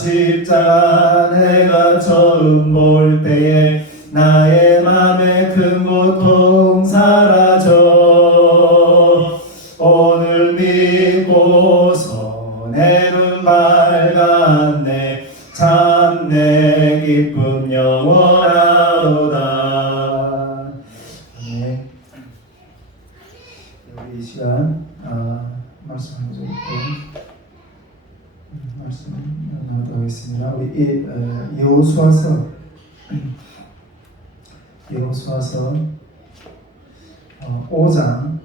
십자가 내가 처음 볼 때에 나의 맘에 큰 고통 사라져. 오늘 믿고서 내 눈 밝았네. 참 내 기쁨 영원하도다. 네. 우리 이 시간 말씀을 좀 말씀 나누도록 하겠습니다. 우리 여호수아서 5장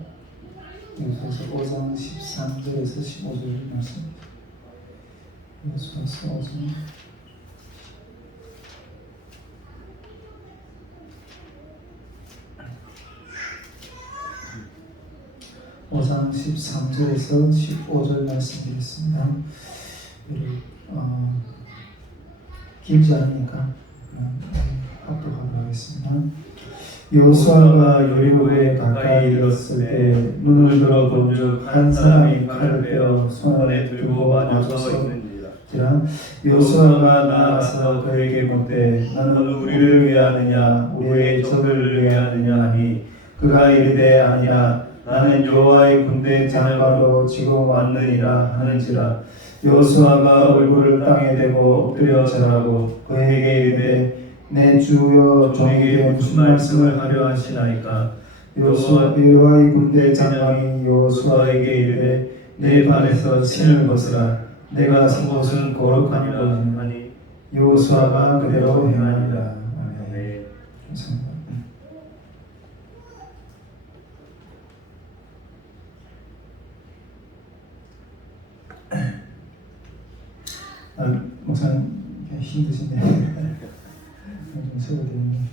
13절에서 15절 말씀. 여호수아서 5장 13절에서 15절 말씀드리겠습니다. 길지 않으니까 합독하도록 하겠습니다. 여호수아가 여리고에 가까이 이르렀을 때 눈을 들어 본즉 한 사람이 칼을 빼어 손안에 들고 마주서 있는지라. 여호수아가 나아가서 그에게 묻되 너는 우리를 위하느냐 우리의 적을 위하느냐 하니 그가 이르되 아니라 나는 여호와의 군대 장관으로 지금 왔느니라 하는지라. 여호수아가 얼굴을 땅에 대고 엎드려 절하고 그에게 이르되 내 주여 종에게 무슨 말씀을 하려 하시나이까. 여호와의 군대 장관이 여호수아에게 이르되 내 발에서 신을 벗으라. 내가 선 곳은 거룩하니라 하니 여호수아가 그대로 행하니라. 아멘. 감사합니다. 목사님 힘드신데 좀 세워드리는.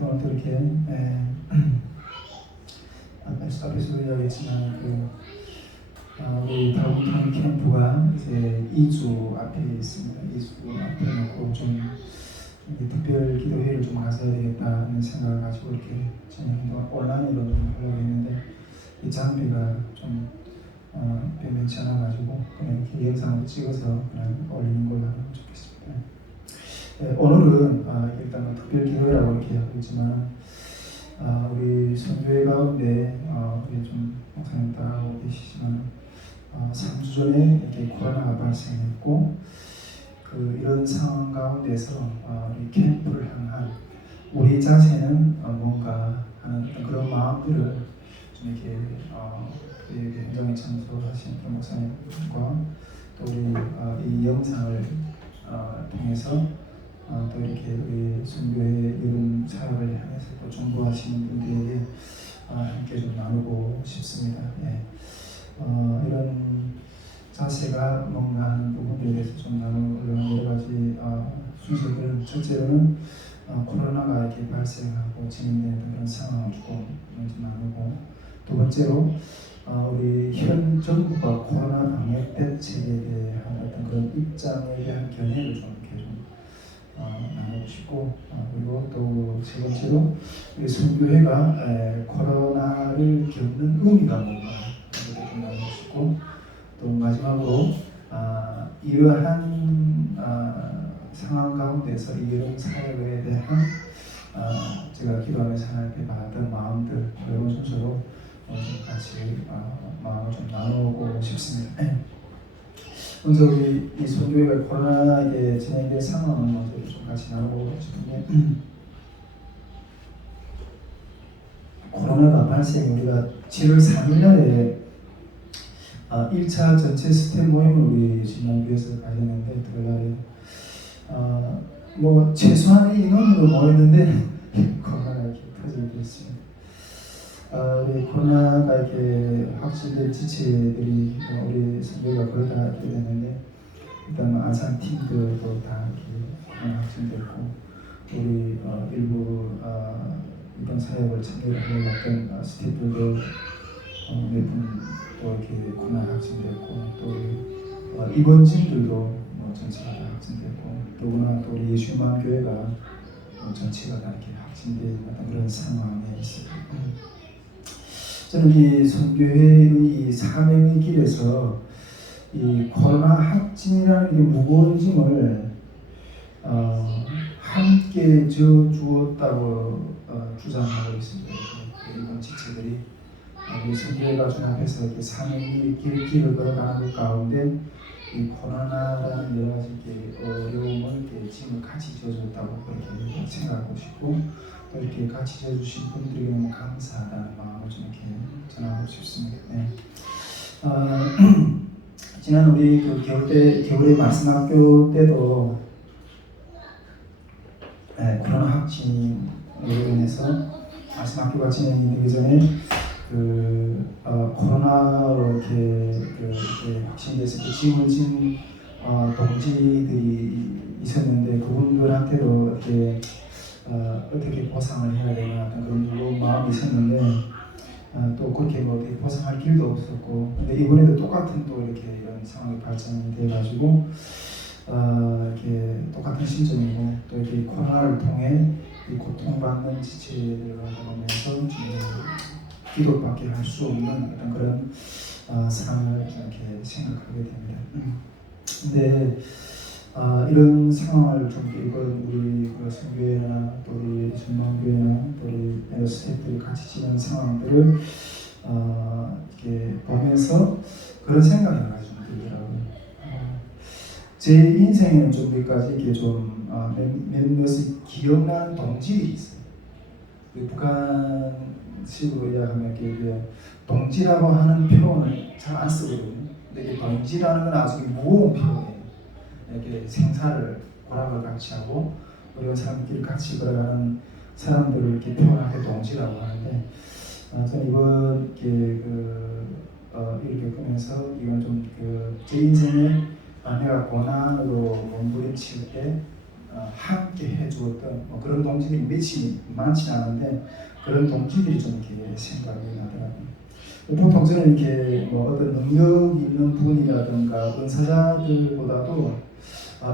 또 오늘도 이렇게 앞에서 이야기했지만 우리 다운타운 캠프가 이제 2주 앞에 있습니다. 2주 앞에 놓고 좀 특별 기도회를 좀 가져야 되겠다는 생각을 가지고 이렇게 진행도 온라인으로 좀 하려고 했는데 이 장비가 좀 변변치 않아가지고 그냥 이렇게 영상으로 찍어서 그냥 올리는 걸로 하면 좋겠습니다. 오늘은 일단 특별 기도회라고 이렇게 하고 있지만 우리 선교회 가운데 우리 좀 목사님 다 알고 계시지만 3주 전에 이렇게 코로나가 발생했고 이런 상황 가운데서 우리 캠프를 향한 우리 자세는 뭔가 하는 그런 마음들을 좀 이렇게 현장에 참석하신 목사님과 또 우리 이 영상을 통해서 또 이렇게 우리 선교회 여름 사역을 향해서 또 중보하시는 분들에게 함께 좀 나누고 싶습니다. 이런 자세가 뭔가 하는 부분들에 대해서 좀 나누려는 여러 가지 순서들. 첫째로는 코로나가 이렇게 발생하고 진행되는 그런 상황을 조금 좀 나누고, 두 번째로 우리 현 정부가 코로나 방역 대책에 대한 어떤 그런 입장에 대한 견해를 좀 이렇게 좀 나누고 싶고, 그리고 또 세 번째로 우리 선교회가 코로나를 겪는 의미가 뭔가 이렇게 좀 나누고 싶고, 또 마지막으로 이러한 상황 가운데서 이런 사역에 대한 제가 기도하면서 하나님께 받았던 마음들, 이런 순서로 좀 같이 마음을 좀 나누고 싶습니다. 먼저 우리 이 선교회가 코로나에 진행된 상황을 먼저 좀 같이 나누고 싶은데, 코로나가 발생, 우리가 7월 3일날에 1차 전체 스텝 모임을 우리 신랑교회에서 가졌는데, 그날에 뭐 최소한의 인원으로 모였는데 코로나가 이렇게 터지게 됐습니다. 우리 코로나가 이렇게 확진된 지체들이 우리 선교가 거의 다 이렇게 됐는데, 일단 아산 팀들도 다 이렇게 코로나 확진됐고, 우리 일부 이번 사역을 참여하려고 했던 스태프들도 몇 분 또 이렇게 코로나 확진됐고, 또 입원진들도 전체가 다 확진됐고, 또구나 또 우리 예수만 교회가 전체가 다 이렇게 확진된 어떤 그런 상황에 있습니다. 저는 이 선교회의 이 사명의 길에서 이 코로나 확진이라는 이 무거운 짐을 함께 져 주었다고 주장하고 있습니다. 이번 지체들이 우리 선교회가 중합해서 이렇게 사명의 길을 걸어가는 것 가운데 이 코로나라는 여러 가지 어려움을 짐을 같이 져줬다고 그렇게 생각하고 싶고, 또 이렇게 같이 져주신 분들에게 너무 감사하다는 마음을 좀 이렇게 전하고 싶습니다. 네. 지난 우리 그 겨울의 말씀학교 때도 코로나 확진으로 인해서 말씀학교가 진행이 되기 전에 코로나로 이렇게 확진돼서 짐을 진 동지들이 있었는데, 그분들한테도 이렇게 어떻게 보상을 해야 되나 그런 무거운 마음이 있었는데, 또 그렇게 뭐 보상할 길도 없었고, 근데 이번에도 똑같은 또 이렇게 이런 상황이 발전이 돼가지고 이렇게 똑같은 심정이고, 또 이렇게 코로나를 통해 이 고통받는 지체들을 보면서 기도밖에 할 수 없는 어떤 그런 상황을 이렇게 생각하게 됩니다. 근데 이런 상황을 좀 이번 우리 선교회나 또 우리 전망교회나 또 우리 스태프들이 같이 지낸 상황들을 이렇게 보면서 그런 생각이 좀 들더라고요. 제 인생에는 좀 여기까지 이게 좀 몇몇이 기억나는 동지들이 있어요. 북한식으로 이야기하면 이게 동지라고 하는 표현을 잘 안 쓰거든요. 근데 동지라는 건 아주 무거운 표현이에요. 이렇게 생사를 고락을 같이 하고 어려운 사람들끼리 같이 걸어가는 사람들을 이렇게 표현할 때 동지라고 하는데, 저는 이번 이렇게 겪으면서 이건 좀 제 인생에 내가 고난으로 몸부림칠 때 함께 해주었던 그런 동지들이 많지 않은데, 그런 동지들이 좀 이렇게 생각이 나더라고요. 보통 저는 이렇게 어떤 능력 있는 분이라든가 은사자들보다도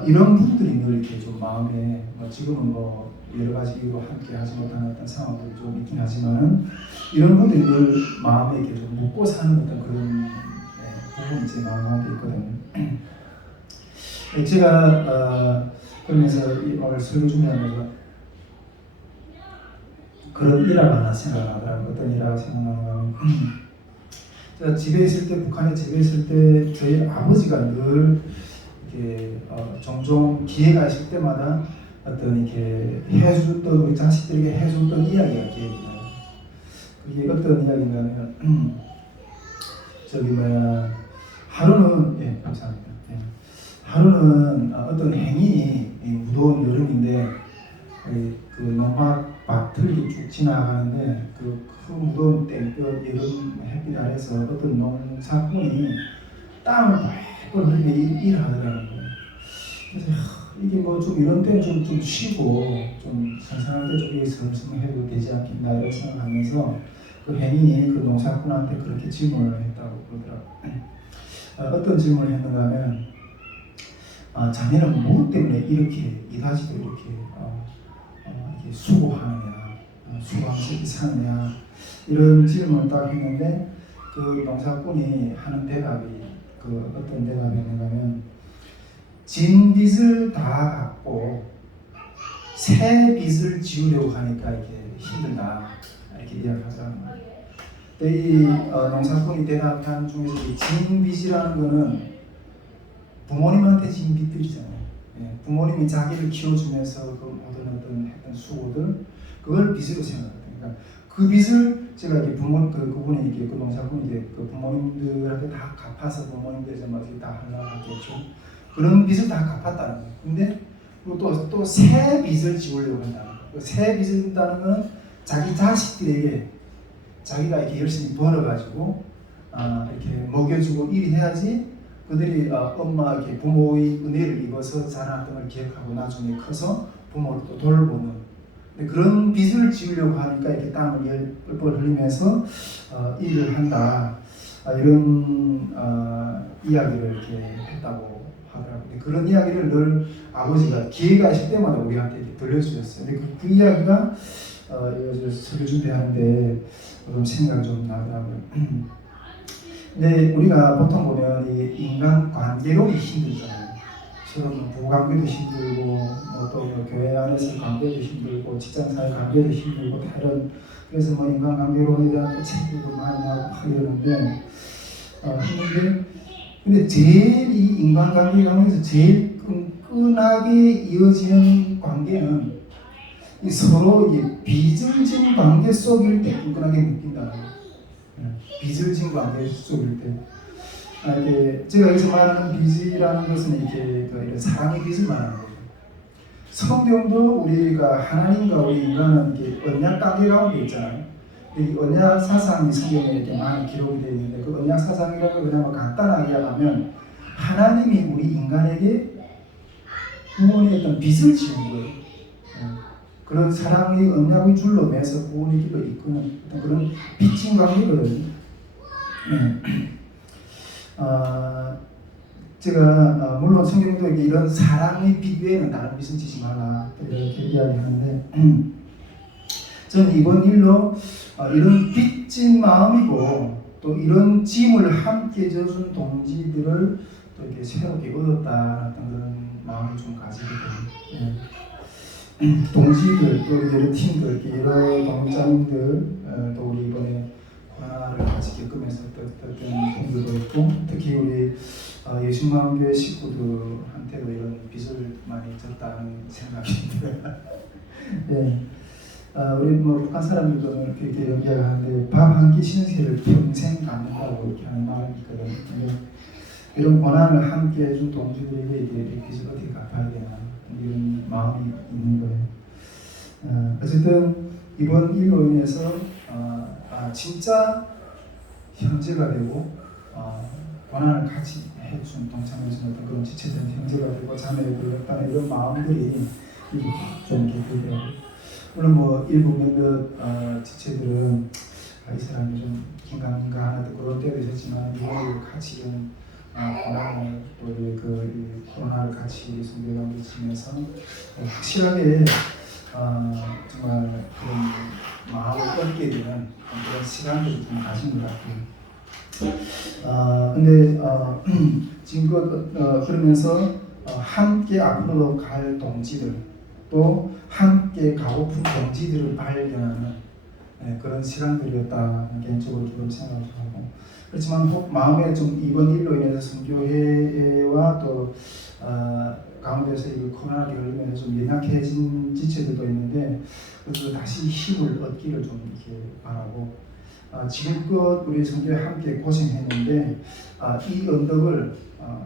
이런 분들이 늘 이렇게 좀 마음에 지금은 여러 가지 이유로 함께 하지 못하는 어떤 상황들이 좀 있긴 하지만, 이런 분들이 늘 마음에 이렇게 좀 묻고 사는 어떤 그런 부분이 제 마음 안에 있거든요. 제가 그러면서 오늘 설교 준비하면서 그런 일화가 하나 생각나더라고요. 어떤 일화가 생각나면, 제가 집에 있을 때, 북한에 집에 있을 때 저희 아버지가 늘 이렇게 종종 기회가 있을 때마다 어떤 이렇게 해줬던, 우리 자식들에게 해줬던 이야기가 기억이 나요. 그게 어떤 이야기냐면 하루는 감사합니다. 하루는 어떤 행인이 무더운 여름인데 그 농막밭을 쭉 지나가는데 그 큰 무더운 땡볕 여름 햇빛 아래서 어떤 농사꾼이 땀을 뻘뻘 흘리며 일을 하더라고요. 그래서 이게 좀 이런 때는 좀 쉬고 좀 선선할 때 좀 섬섬해도 되지 않겠나 이런 생각하면서 그 행인이 그 농사꾼한테 그렇게 질문을 했다고 그러더라고요. 어떤 질문을 했는가 하면, 자네는 무엇 때문에 이렇게 이다지도 이렇게 수고하느냐, 수고하면서 이렇게 사느냐, 이런 질문을 딱 했는데, 그 농사꾼이 하는 대답이 어떤 대답이었는가 하면, 진 빚을 다 갚고 새 빚을 지으려고 하니까 이렇게 힘들다, 이렇게 이야기하더라고요. 이 농사꾼이 대답한 중에서 진 빚이라는 거는 부모님한테 진 빚들이잖아요. 부모님이 자기를 키워주면서 그 모든 했던 수고들, 그걸 빚으로 생각해요. 그러니까 그 빚을 제가 이렇게 그분이 이렇게 그 농사꾼이 그 부모님들한테 다 갚아서 부모님들이 다 하려고 하겠죠. 그런 빚을 다 갚았다는 거예요. 근데 또 새 빚을 지으려고 한다는 거예요. 새 빚을 준다는 건 자기 자식들에게 자기가 이렇게 열심히 벌어가지고 이렇게 먹여주고 일이 해야지 그들이 엄마 이렇게 부모의 은혜를 입어서 자라났던 걸 기억하고 나중에 커서 부모를 또 돌보는, 그런 빚을 지으려고 하니까 이렇게 땀을 뻘뻘 흘리면서 일을 한다, 이런 이야기를 이렇게 했다고 하더라고요. 그런 이야기를 늘 아버지가 기회가 있을 때마다 우리한테 이렇게 들려주셨어요. 근데 그 이야기가 이거 서류 준비하는데 좀 생각이 좀 나더라고요. 근데 우리가 보통 보면 이 인간 관계론이 힘들잖아요. 서로 뭐 부부관계도 힘들고 또 교회 안에서 관계도 힘들고 직장사회 관계도 힘들고 다른 그래서 뭐 인간관계론에 대한 책들도 많이 하고 막 이러는데 했는데 근데 제일 이 인간관계 가운데서 제일 끈끈하게 이어지는 관계는 이 서로 이 빚을 진 관계 속일 때 끈끈하게 느낀다는 거예요. 빚을 진 관계 속일 때. 이렇게 제가 여기서 말하는 빚이라는 것은 이렇게 이런 사랑의 빚을 말하는 거죠. 성경도 우리가 하나님과 우리 인간은 이렇게 언약 관계 가운데 있잖아요. 이 언약 사상이 성경에 이렇게 많이 기록이 되어 있는데 그 언약 사상이라고 그냥 간단하게 하면 하나님이 우리 인간에게 구원의 어떤 빚을 지은 거예요. 그런 사랑의 언약의 줄로 매서 구원의 길로 이끄는 어떤 그런 빚진 관계거든요. 제가 물론 성경도 이런 사랑의 빚 외에는 다른 빚은 지지 말라 이렇게 이야기하는데 저는 이번 일로 이런 빚진 마음이고 또 이런 짐을 함께 져준 동지들을 또 이렇게 새롭게 얻었다는 그런 마음을 좀 가지게 됩니다. 동지들 또 이런 팀들 여러 동역자님들 또 우리 이번에 코로나를 같이 겪으면서 어떤 분들도 있고 특히 우리 예수마음교회 식구들한테도 이런 빚을 많이 졌다는 생각이 듭니다. 네. 우리 뭐 북한 사람들도 이렇게 이야기하는데 밥 한 끼 신세를 평생 갖는다고 이렇게 하는 말이 있거든요. 근데 이런 고난을 함께 해준 동지들에게 이 빚을 어떻게 갚아야 되나 이런 마음이 있는 거예요. 어쨌든 이번 일로 인해서 진짜 형제가 되고 고난을 같이 해준 동참해준 어떤 그런 지체된 형제가 되고 자매가 되었다는 이런 마음들이 좀 이렇게 들더라고요. 물론 뭐 일부 몇몇 지체들은 이 사람이 좀 긴가민가하는 그런 때도 있었지만 이걸 같이 이런 고난을 또 그 코로나를 같이 성교 가운데 지면서 확실하게 정말 그런 마음을 얻게 되는 그런 시간들을 좀 가진 것 같아요. 근데 지금껏 그러면서 함께 앞으로 갈 동지들 또 함께 가고픈 동지들을 발견하는 그런 시간들이었다 개인적으로 그런 생각을 하고 그렇지만 마음에 좀 이번 일로 인해서 선교회와 또 가운데서 이 코로나에 걸리면서 좀 연약해진 지체들도 있는데 그래서 다시 힘을 얻기를 좀 이렇게 바라고 지금껏 우리 선교회 함께 고생했는데 이 언덕을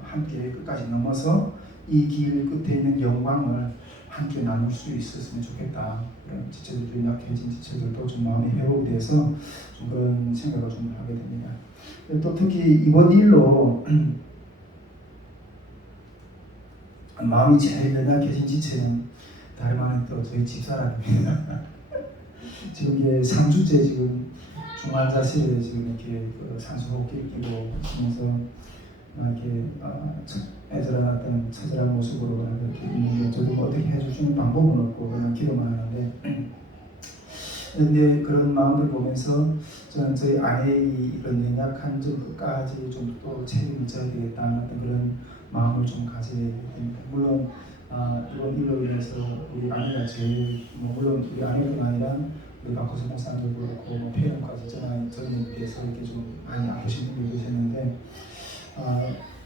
함께 끝까지 넘어서 이 길 끝에 있는 영광을 함께 나눌 수 있었으면 좋겠다. 그런 지체들도 연약해진 지체들도 좀 마음이 회복이 돼서 좀 그런 생각을 좀 하게 됩니다. 또 특히 이번 일로 마음이 제일 연약해진 지체는 다름 아닌 또 저희 집사람입니다. 지금 이게 3주째 지금 중환자실에 지금 이렇게 산소호흡기 끼고 있으면서 이렇게 애절한 어떤 처절한 모습으로 이렇게 있는데 저도 뭐 어떻게 해줄 수 있는 방법은 없고 그냥 기도만 하는데 근데 그런 마음을 보면서 저는 저희 아내의 이런 연약한 점까지 좀 또 책임을 져야 되겠다는 그런 마음을 좀 가져야 됩니다. 물론 이번 일로 인해서 우리 아내가 제일 물론 우리 아내뿐 아니라 우리 박호수 목사님도 그렇고 폐렴까지 저에 대해서 이렇게 좀 많이 아프신 분들이 계셨는데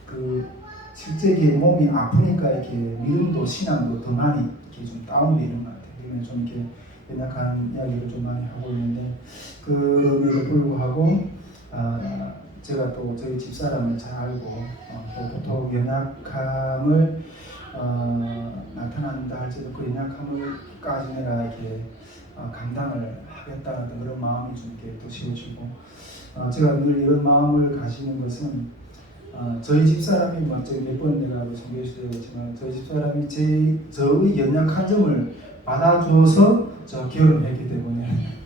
그 실제 이게 몸이 아프니까 이렇게 믿음도 신앙도 더 많이 이렇게 좀 다운되는 것 같아요. 그러면 좀 이렇게 연약한 이야기를 좀 많이 하고 있는데 그럼에도 불구하고 제가 또 저희 집사람을 잘 알고 또 보통 연약함을 나타난다 할지라도 그 연약함을까지 내가 이렇게 감당을 하겠다는 그런 마음이 좀 이렇게 또 세워지고 제가 늘 이런 마음을 가지는 것은 저희 집사람이 먼저 몇번 내가 성교에서 얘기했지만 저희 집사람이 저의 연약한 점을 받아줘서 저 결혼했기 때문에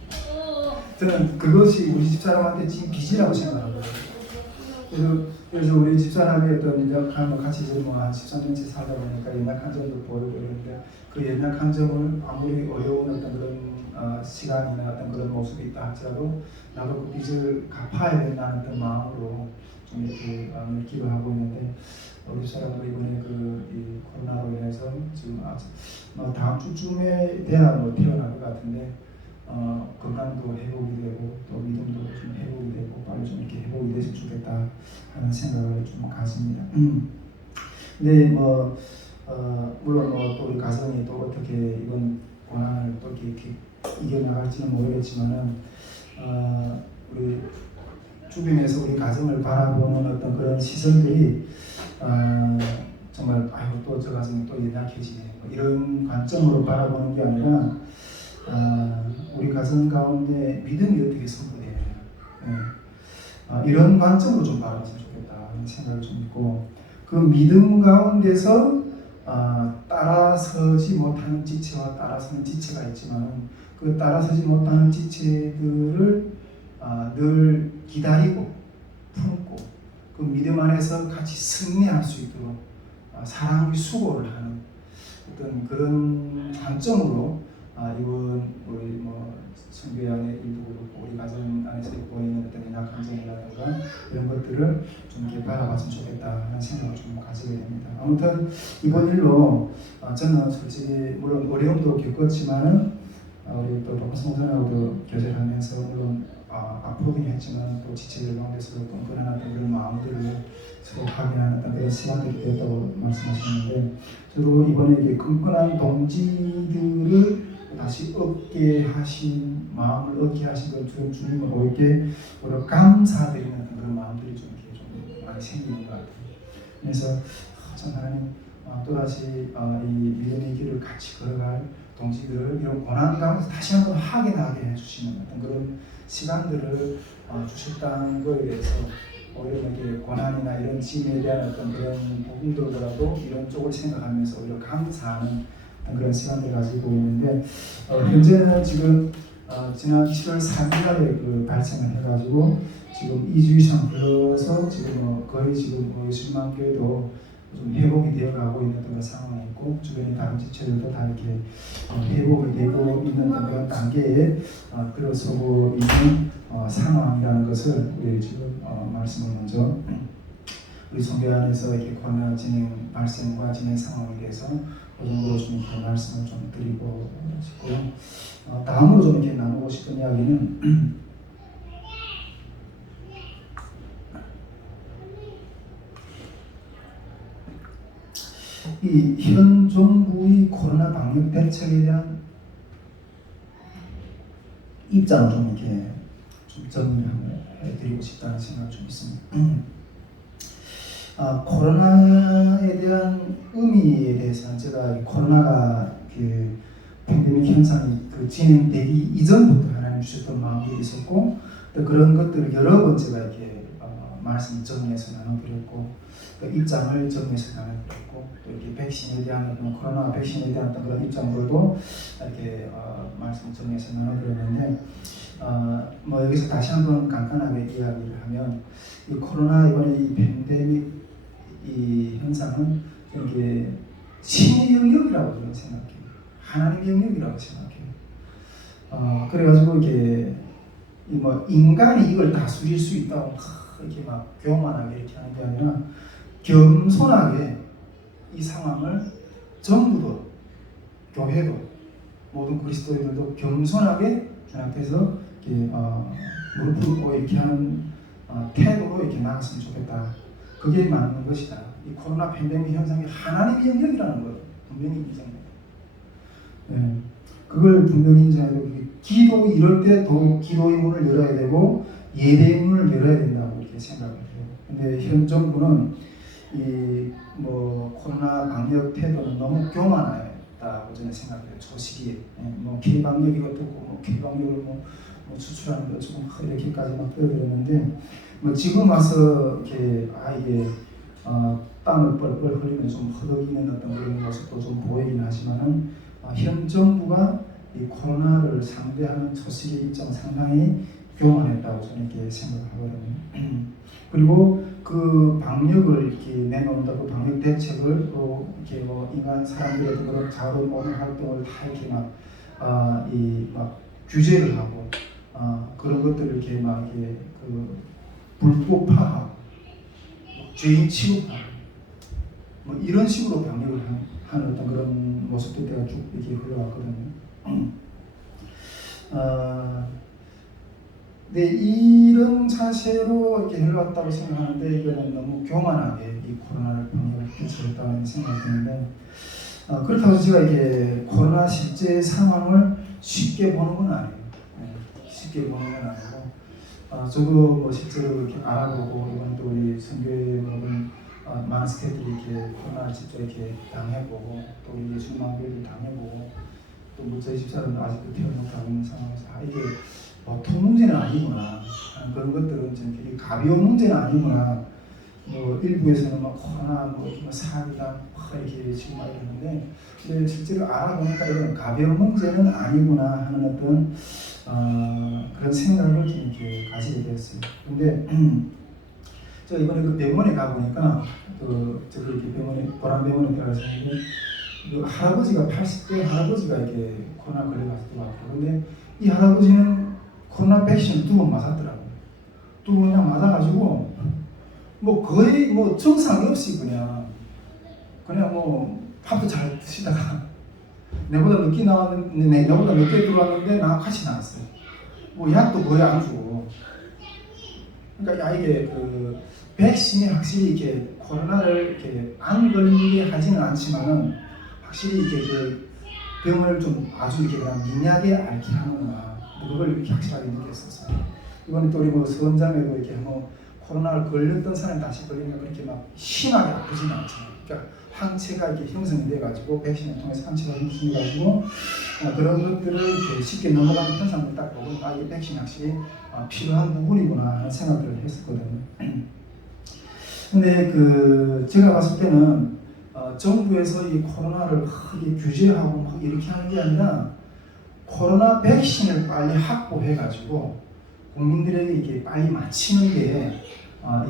저는 그것이 우리 집사람한테 진 빚이라고 생각하거든요. 그래서 그래서 우리 집사람이 어떤 연약한 같이 지금 한 13년째 살다 보니까 연약한 점도 보이고 그러는데 그 연약한 점을 아무리 어려운 어떤 그런 시간이나 어떤 그런 모습이 있다 할지라도 나도 그 빚을 갚아야 된다는 어떤 마음으로 좀 이렇게 기도하고 있는데 우리 집사람도 이번에 이 코로나로 인해서 지금 다음 주쯤에 돼야 태어날 것 같은데 건강도 회복이 되고 또 믿음도 좀 회복이 되고 빨리 좀 이렇게 회복이 됐으면 좋겠다 하는 생각을 좀 가집니다. 근데 물론 또 우리 가정이 또 어떻게 이번 고난을 또 이렇게 이겨나갈지는 모르겠지만은 우리 주변에서 우리 가정을 바라보는 어떤 그런 시선들이 정말 아이고 또 저 가정이 또 연약해지네 이런 관점으로 바라보는 게 아니라 우리 가정 가운데 믿음이 어떻게 선포되냐 이런 관점으로 좀 바라봤으면 좋겠다 하는 생각을 좀 있고 그 믿음 가운데서 따라서지 못하는 지체와 따라서는 지체가 있지만 그 따라서지 못하는 지체들을 늘 기다리고 품고 그 믿음 안에서 같이 승리할 수 있도록 사랑의 수고를 하는 어떤 그런 관점으로 이번 우리 성교회 안에 일도 그렇고 우리 가정 안에서 보이는 어떤 연약 감정이라든가 이런 것들을 좀 이렇게 바라봤으면 좋겠다 하는 생각을 좀 가지게 됩니다. 아무튼 이번 일로 저는 솔직히 물론 어려움도 겪었지만은 우리 또 박성선하고도 교제하면서 물론 아프긴 했지만 또 지체들 가운데서 끈끈한 그런 마음들을 서로 확인하는 그런 시간들이 됐다고 말씀하셨는데 저도 이번에 이게 끈끈한 동지들을 다시 얻게 하신 마음을 얻게 하신 그 주님을 보이게 오히려 감사드리는 그런 마음들이 좀 이렇게 좀 많이 생기는 것 같아요. 그래서 참 하나님 또다시 이 믿음의 길을 같이 걸어갈 동지들을 이런 고난 가운데서 다시 한번 확인하게 해주시는 어떤 그런 시간들을 주셨다는 것에 대해서 오히려 이렇게 고난이나 이런 짐에 대한 어떤 그런 부분들보다도 이런 쪽을 생각하면서 오히려 감사하는 그런 시간을 가지고 있는데 현재는 지금 지난 7월 3일날에 그 발생을 해가지고 지금 2주 이상 흘러서 지금 거의 지금 10만 교회도 좀 회복이 되어가고 있는 그런 상황이 있고 주변의 다른 지체들도 다 이렇게 회복이 되고 있는 그런 단계에 들어서고 있는 상황이라는 것을 우리 지금 말씀을 먼저 우리 성교 안에서 이렇게 코로나 발생과 진행 상황에 대해서 그 정도로 좀 이렇게 말씀을 좀 드리고 싶고요. 다음으로 좀 이렇게 나누고 싶은 이야기는 이 현 정부의 코로나 방역 대책에 대한 입장을 좀 이렇게 좀 정리해드리고 싶다는 생각이 좀 있습니다. 코로나에 대한 의미에 대해서는 제가 코로나가 그 팬데믹 현상이 진행되기 이전부터 하나님 주셨던 마음이 있었고 또 그런 것들을 여러 번 제가 이렇게 말씀 정리해서 나눠드렸고 또 입장을 정리해서 나눠드렸고 또 이렇게 백신에 대한 코로나 백신에 대한 그런 입장으로도 이렇게 말씀 정리해서 나눠드렸는데 여기서 다시 한번 간단하게 이야기를 하면 이 코로나 이번에 이 팬데믹 이 현상은 이게 신의 영역이라고 저는 생각해요. 하나님의 영역이라고 생각해요. 그래가지고 이게 인간이 이걸 다스릴 수 있다고 이렇게 막 교만하게 이렇게 하는 게 아니라 겸손하게 이 상황을 전부도 교회도 모든 그리스도인들도 겸손하게 주님 앞에서 이렇게 무릎 꿇고 이렇게 하는 태도로 이렇게 나갔으면 좋겠다. 그게 맞는 것이다. 이 코로나 팬데믹 현상이 하나님의 영역이라는 걸 분명히 인정해요. 네. 그걸 분명히 인정해도 기도 이럴 때 더욱 기도의 문을 열어야 되고 예배의 문을 열어야 된다고 이렇게 생각을 해요. 근데 현 정부는 이 코로나 방역 태도는 너무 교만하다고 저는 생각해요. 초시기에 피방역 이것도 없고 피방역을 추출하는 거 조금 이렇게까지 막 떠들었는데 지금 와서 이렇게 이게 땀을 뻘뻘 흘리면서 좀 허덕이는 어떤 그런 모습도 좀 보이긴 하지만은 현 정부가 이 코로나를 상대하는 초시기 입장은 상당히 교만했다고 저는 이렇게 생각하거든요. 그리고 그 방역을 이렇게 내놓는다, 그 방역 대책을 또 이렇게 뭐 인간 사람들의 그런 자원 오늘 활동을 다 이렇게 막 규제를 하고 그런 것들을 이렇게 막 이게 그 불법화하고 죄인 취급하고 뭐 이런 식으로 방역을 하는 어떤 그런 모습들이 쭉 이렇게 흘러왔거든요. 네, 이런 자세로 이렇게 흘러왔다고 생각하는데 이거는 너무 교만하게 이 코로나를 방역을 개최했다는 생각이 드는데 그렇다고 해서 제가 이게 코로나 실제 상황을 쉽게 보는 건 아니에요. 쉽게 보는 건 아니고 저도 뭐 실제로 이렇게 알아보고 이번 또 우리 선교회 모든 많은 스태프들이 이렇게 코로나를 직접 이렇게 당해보고 또 우리 예수만교회도 당해보고 또 뭐 저희 집사람도 아직도 퇴원 못하고 있는 상황에서 이게 보통 문제는 아니구나. 그런 것들은 좀 되게 가벼운 문제는 아니구나. 뭐 일부에서는 막 코로나 뭐 사기다 이렇게 지금 막 이러는데 근데 실제로 알아보니까 이건 가벼운 문제는 아니구나 하는 어떤 그런 생각을 이렇게 가지게 되었어요. 근데 제가 이번에 그 병원에 가보니까 저기 이렇게 병원에 보람병원에 들어가서 그 할아버지가 80대 할아버지가 이렇게 코로나 걸려가지고 왔고 근데 이 할아버지는 코로나 백신을 2번 맞았더라고요. 2번 그냥 맞아가지고 뭐 거의 뭐 증상이 없이 그냥 뭐 밥도 잘 드시다가 내보다 늦게 나왔는데 내보다 늦게 들어왔는데 나랑 같이 나왔어요. 뭐 약도 거의 안 주고 그러니까 이게 그 백신이 확실히 이렇게 코로나를 이렇게 안 걸리게 하지는 않지만은 확실히 이렇게 그 병을 좀 아주 이렇게 그냥 미미하게 앓게 하는구나. 그걸 이렇게 확실하게 느꼈었어요. 이번에 또 우리 뭐 서원장에도 이렇게 뭐 코로나를 걸렸던 사람이 다시 걸리면 그렇게 막 심하게 아프지는 않잖아요. 그러니까 항체가 이렇게 형성이 돼가지고 백신을 통해서 항체가 형성이 돼가지고 그런 것들을 이렇게 쉽게 넘어가는 현상을 딱 보고 이 백신 확실히 필요한 부분이구나 하는 생각을 했었거든요. 근데 그 제가 봤을 때는 정부에서 이 코로나를 크게 규제하고 막 이렇게 하는 게 아니라 코로나 백신을 빨리 확보해가지고 국민들에게 이렇게 빨리 맞히는 게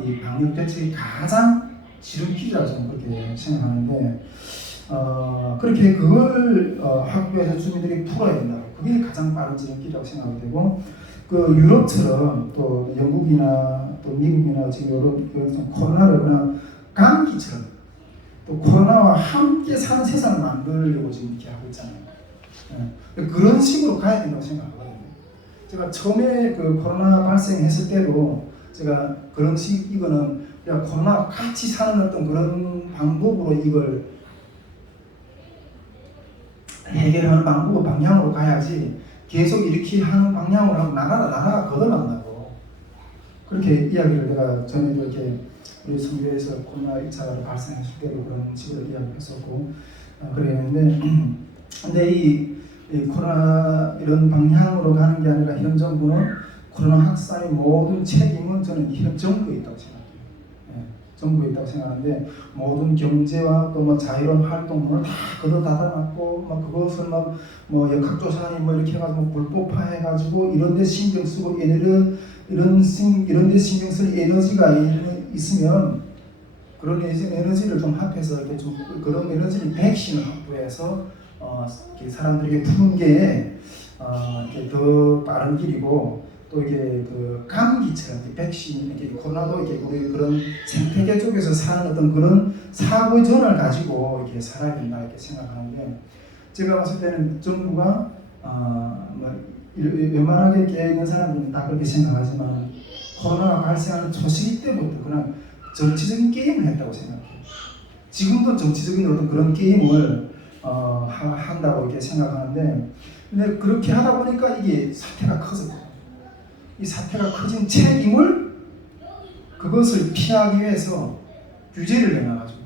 이 방역 대책이 가장 지름길이라고 저는 그렇게 생각하는데 그렇게 그걸 확보해서 주민들이 풀어야 된다고 그게 가장 빠른 지름길이라고 생각이 되고 그 유럽처럼 또 영국이나 또 미국이나 지금 이런 코로나를 그냥 감기처럼 또 코로나와 함께 사는 세상을 만들려고 지금 이렇게 하고 있잖아요. 그런 식으로 가야 된다고 생각하거든요. 제가 처음에 그 코로나 발생했을 때도 제가 그런 이거는 그냥 코로나 같이 사는 어떤 그런 방법으로 이걸 해결하는 방법 방향으로 가야지 계속 이렇게 하는 방향으로 하면 나라가 거덜난다고 그렇게 이야기를 내가 전에도 이렇게 우리 선교에서 코로나 1차가 발생했을 때도 그런 식으로 이야기했었고 그랬는데 근데 이 코로나 이런 방향으로 가는 게 아니라 현 정부는 코로나 확산의 모든 책임은 저는 현 정부에 있다고 생각해요. 정부에 있다고 생각하는데 모든 경제와 또 뭐 자유로운 활동을 다 걷어 닫아놨고 막 그것을 막 뭐 역학조사니 뭐 이렇게 해가지고 불법화해가지고 이런데 신경 쓰고 이런데 신경 쓸 에너지가 있으면 그런 에너지를 좀 합해서 이렇게 좀 그런 에너지를 백신을 확보해서 사람들에게 푸는 게 이렇게 더 빠른 길이고 또 이게 그 감기처럼 백신 이렇게 코로나도 이렇게 우리 그런 생태계 쪽에서 사는 어떤 그런 사고의 전환을 가지고 이렇게 살아야 된다 이렇게 생각하는데 제가 봤을 때는 정부가 뭐 웬만하게 깨 있는 사람들은 다 그렇게 생각하지만 코로나가 발생하는 초시기 때부터 그냥 정치적인 게임을 했다고 생각해요. 지금도 정치적인 어떤 그런 게임을 한다고 이렇게 생각하는데 근데 그렇게 하다 보니까 이게 사태가 커졌거든요. 이 사태가 커진 책임을 그것을 피하기 위해서 규제를 내놔가지고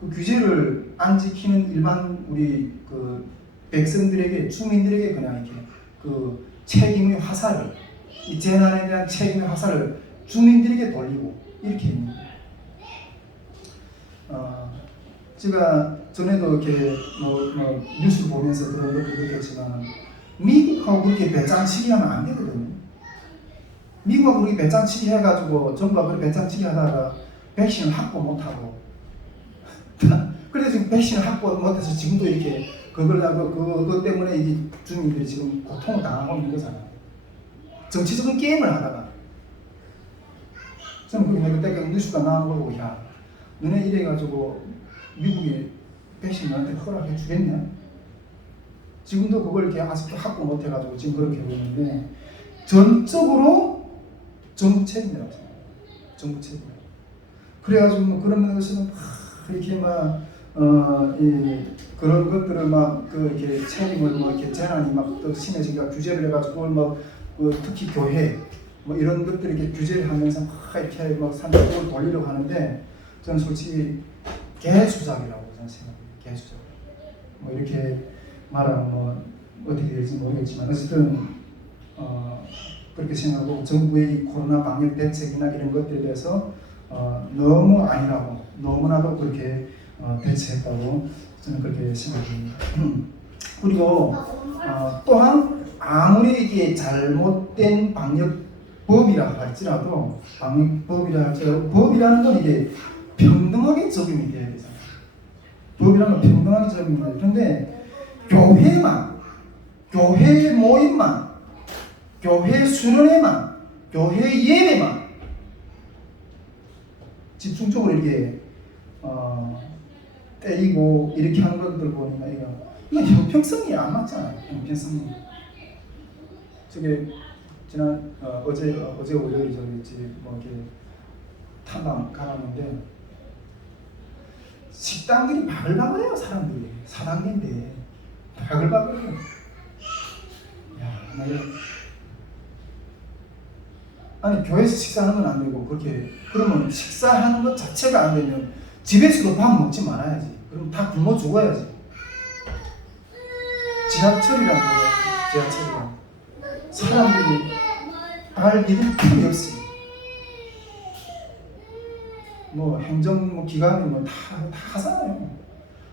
그 규제를 안 지키는 일반 우리 그 백성들에게 주민들에게 그냥 이렇게 그 책임의 화살을 이 재난에 대한 책임의 화살을 주민들에게 돌리고 이렇게 있는 거예요. 제가 전에도 이렇게 뭐 뉴스를 보면서 그런 것도 느꼈지만 미국하고 그렇게 배짱치기 하면 안 되거든요. 미국하고 그렇게 배짱치기 해가지고 정부가 그렇게 배짱치기 하다가 백신을 확보 못하고 그래서 지금 백신을 확보 못해서 지금도 이렇게 그걸 하고 그것 때문에 이 주민들이 지금 고통을 당하고 있는 거잖아요. 정치적인 게임을 하다가 저는 그때 뉴스가 나온 걸 보고 야 너네 이래가지고 미국이 백신 너한테 허락해 주겠냐? 지금도 그걸 이렇게 아직도 확보 못해가지고 지금 그렇게 보이는데 전적으로 정부 책임이라고 생각해요. 정부 책임. 그래가지고 뭐 그런 면에서는 이렇게 막 그런 것들을 막 이렇게 책임을 뭐 이렇게 재난이 막 또 심해지니까 규제를 해가지고 뭐 특히 교회 뭐 이런 것들 이렇게 규제를 하면서 막 이렇게 막 산적으로 돌리려고 하는데 저는 솔직히 개수작이라고 저는 생각합니다. 개수작. 뭐 이렇게 말하면 뭐 어떻게 될지 모르겠지만 어쨌든 그렇게 생각하고 정부의 코로나 방역 대책이나 이런 것들에 대해서 너무 아니라고 너무나도 그렇게 대처했다고 저는 그렇게 생각합니다. 그리고 또한 아무리 이게 잘못된 방역법이라 할지라도 법이라는 건 이게 평등하게 적용이 돼야 되잖아요. 법이라는 건 평등하게 적용이 돼야 돼. 그런데 교회만, 교회 모임만, 교회 수련회만, 교회 예배만 집중적으로 이렇게 때리고 이렇게 하는 것들 보니까 이거 형평성이 안 맞잖아요. 형평성이. 저게 지난 어제 월요일 저기 뭐 이렇게 탐방 가봤는데 식당들이 바글바글해요. 사람들이 사당인데 바글바글해요. 야, 아니 교회에서 식사하는 건 안 되고 그렇게 그러면 식사하는 것 자체가 안 되면 집에서도 밥 먹지 말아야지. 그럼 다 굶어 죽어야지. 지하철이란 거예요. 지하철이란 사람들이 발 디딜 틈이 없이 뭐 행정 뭐 기관이 뭐 다 하잖아요.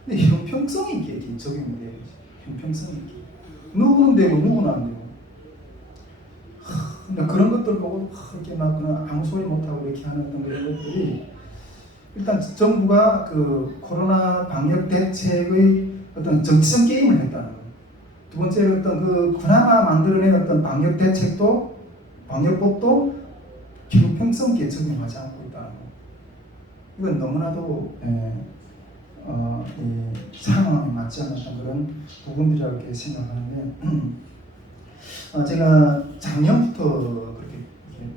근데 형평성 있게 적용이 돼야지. 형평성 있게 누구는 되고 누구는 안 되고. 근데 그런 것들 보고 이렇게 막 그냥 아무 소리 못하고 이렇게 하는 어떤 그런 것들이 일단 정부가 그 코로나 방역 대책의 어떤 정치성 게임을 했다는 거예요. 두 번째 어떤 그 그나마 만들어낸 어떤 방역 대책도 방역법도 형평성 있게 적용하지 않고 있다는 거예요. 이건 너무나도 이 상황에 맞지 않았던 그런 부분들이라고 이렇게 생각하는데 제가 작년부터 그렇게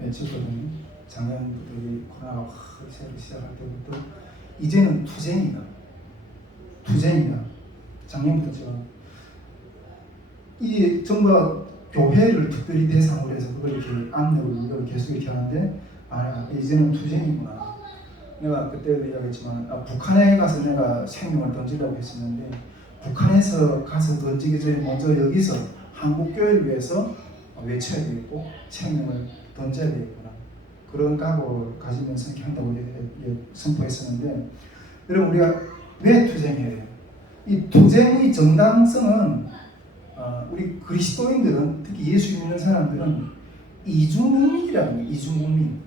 외쳤거든요. 작년부터 이 코로나가 새로 시작할 때부터 이제는 투쟁이다. 작년부터 제가 이 정부가 교회를 특별히 대상으로 해서 그걸 이렇게 압력을 계속 이렇게 하는데 이제는 투쟁이구나. 내가 그때도 이야기했지만 북한에 가서 내가 생명을 던지려고 했었는데 북한에서 가서 던지기 전에 먼저 여기서 한국 교회를 위해서 외쳐야 되겠고 생명을 던져야 되겠구나. 그런 각오를 가지면서 이렇게 한다고 선포했었는데 여러분 우리가 왜 투쟁해야 돼요? 이 투쟁의 정당성은 우리 그리스도인들은 특히 예수 믿는 사람들은 이중국민이라는 거예요. 이중국민.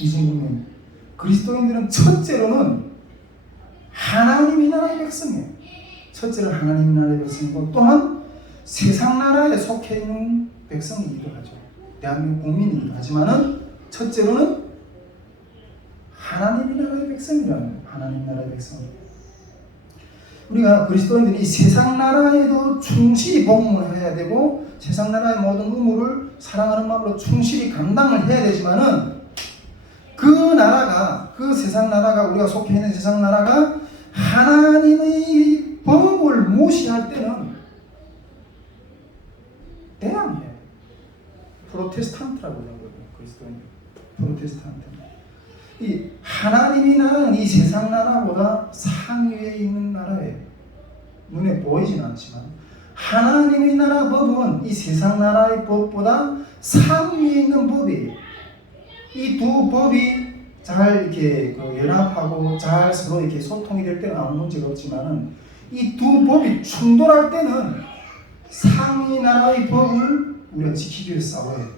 이중국민. 그리스도인들은 첫째로는 하나님의 나라의 백성이에요. 첫째는 하나님의 나라의 백성이고 또한 세상 나라에 속해 있는 백성이기도 하죠. 대한민국 국민이기도 하지만은 첫째로는 하나님의 나라의 백성이라는 거예요. 하나님 나라의 백성. 우리가 그리스도인들이 이 세상 나라에도 충실히 복무를 해야 되고 세상 나라의 모든 의무를 사랑하는 마음으로 충실히 감당을 해야 되지만은 그 나라가 그 세상 나라가 우리가 속해 있는 세상 나라가 하나님의 법을 무시할 때는 대항해. 프로테스탄트라고 하는 거예요. 그리스도인 프로테스탄트. 이 하나님의 나라는 이 세상 나라보다 상위에 있는 나라예요. 눈에 보이진 않지만 하나님의 나라 법은 이 세상 나라의 법보다 상위에 있는 법이에요. 이 두 법이 잘 이렇게 연합하고 잘 서로 이렇게 소통이 될 때는 아무 문제가 없지만은 이 두 법이 충돌할 때는 상위 나라의 법을 우리가 지키기 위해서 싸워야 돼요.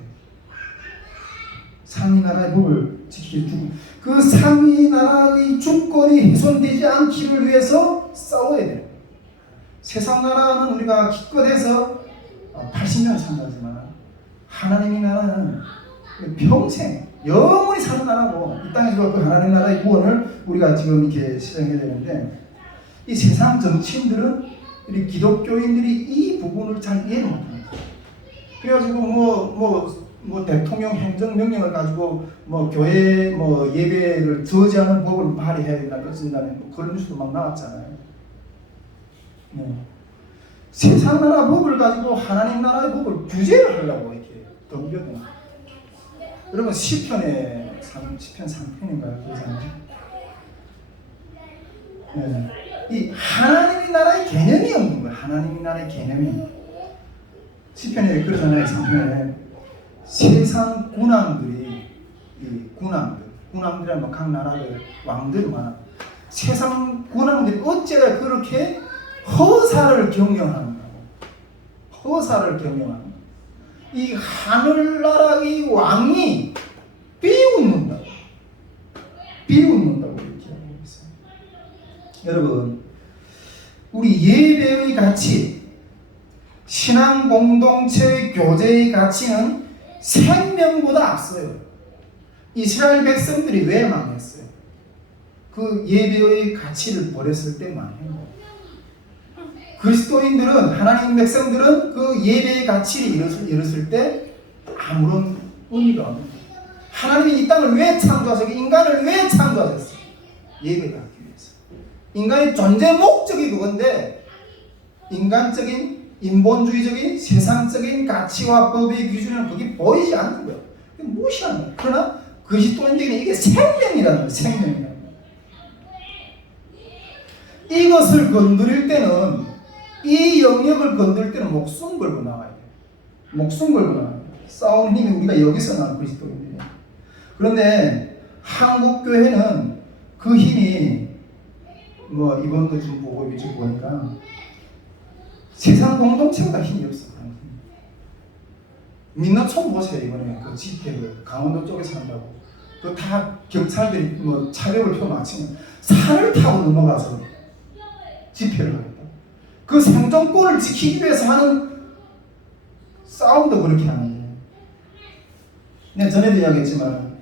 상위 나라의 법을 지키고 그 상위 나라의 주권이 훼손되지 않기를 위해서 싸워야 돼요. 세상 나라는 우리가 기껏해서 80년 산다지만 하나님의 나라는 평생 영원히 사는 나라고, 이 땅에서 그 하나님 나라의 구원을 우리가 지금 이렇게 실행해야 되는데, 이 세상 정치인들은 우리 기독교인들이 이 부분을 잘 이해를 못합니다. 그래가지고 뭐 대통령 행정명령을 가지고 뭐 교회 뭐 예배를 저지하는 법을 발의해야 된다 그런다는 뭐 그런 뉴스도 막 나왔잖아요. 네. 세상 나라 법을 가지고 하나님 나라의 법을 규제를 하려고 이렇게 덤벼든. 여러분 시편 3편인가요? 그러잖아요. 네. 이 하나님의 나라의 개념이 없는 거예요. 하나님의 나라의 개념이. 시편에 그러잖아요. 3편에 세상 군왕들이, 이 군왕들이란 뭐 각 나라의 왕들이 많아. 세상 군왕들이 어째가 그렇게 허사를 경영하는가? 허사를 경영하는. 이 하늘나라의 왕이 비웃는다고 이렇게 하고 있어요. 여러분, 우리 예배의 가치, 신앙 공동체의 교제의 가치는 생명보다 앞서요. 이스라엘 백성들이 왜 망했어요? 그 예배의 가치를 버렸을 때 망해요. 그리스도인들은, 하나님 백성들은 그 예배의 가치를 잃었을 때 아무런 의미가 없는 거예요. 하나님이 이 땅을 왜 창조하셨어요? 인간을 왜 창조하셨어요? 예배를 하기 위해서. 인간의 존재 목적이 그건데, 인간적인, 인본주의적인, 세상적인 가치와 법의 기준은 그게 보이지 않는 거예요. 무시하는 거예요. 그러나 그리스도인들에게는 이게 생명이라는 거예요. 생명이라는 거예요. 이것을 건드릴 때는, 이 영역을 건들 때는 목숨 걸고 나와야 돼요. 목숨 걸고 나와야 돼요. 싸우는 힘이 우리가 여기서 나는 그리스도인들이에요. 그런데 한국 교회는 그 힘이 뭐 이번도 좀 보고 위주 보니까 세상 공동체보다 힘이 없어. 민노총 보세요. 이번에 그 집회를 강원도 쪽에서 한다고. 그 다 경찰들이 뭐 차벽을 펴놓치면 산을 타고 넘어가서 집회를 하겠다. 그 생존권을 지키기 위해서 하는 싸움도 그렇게 하는데, 내가 전에도 이야기했지만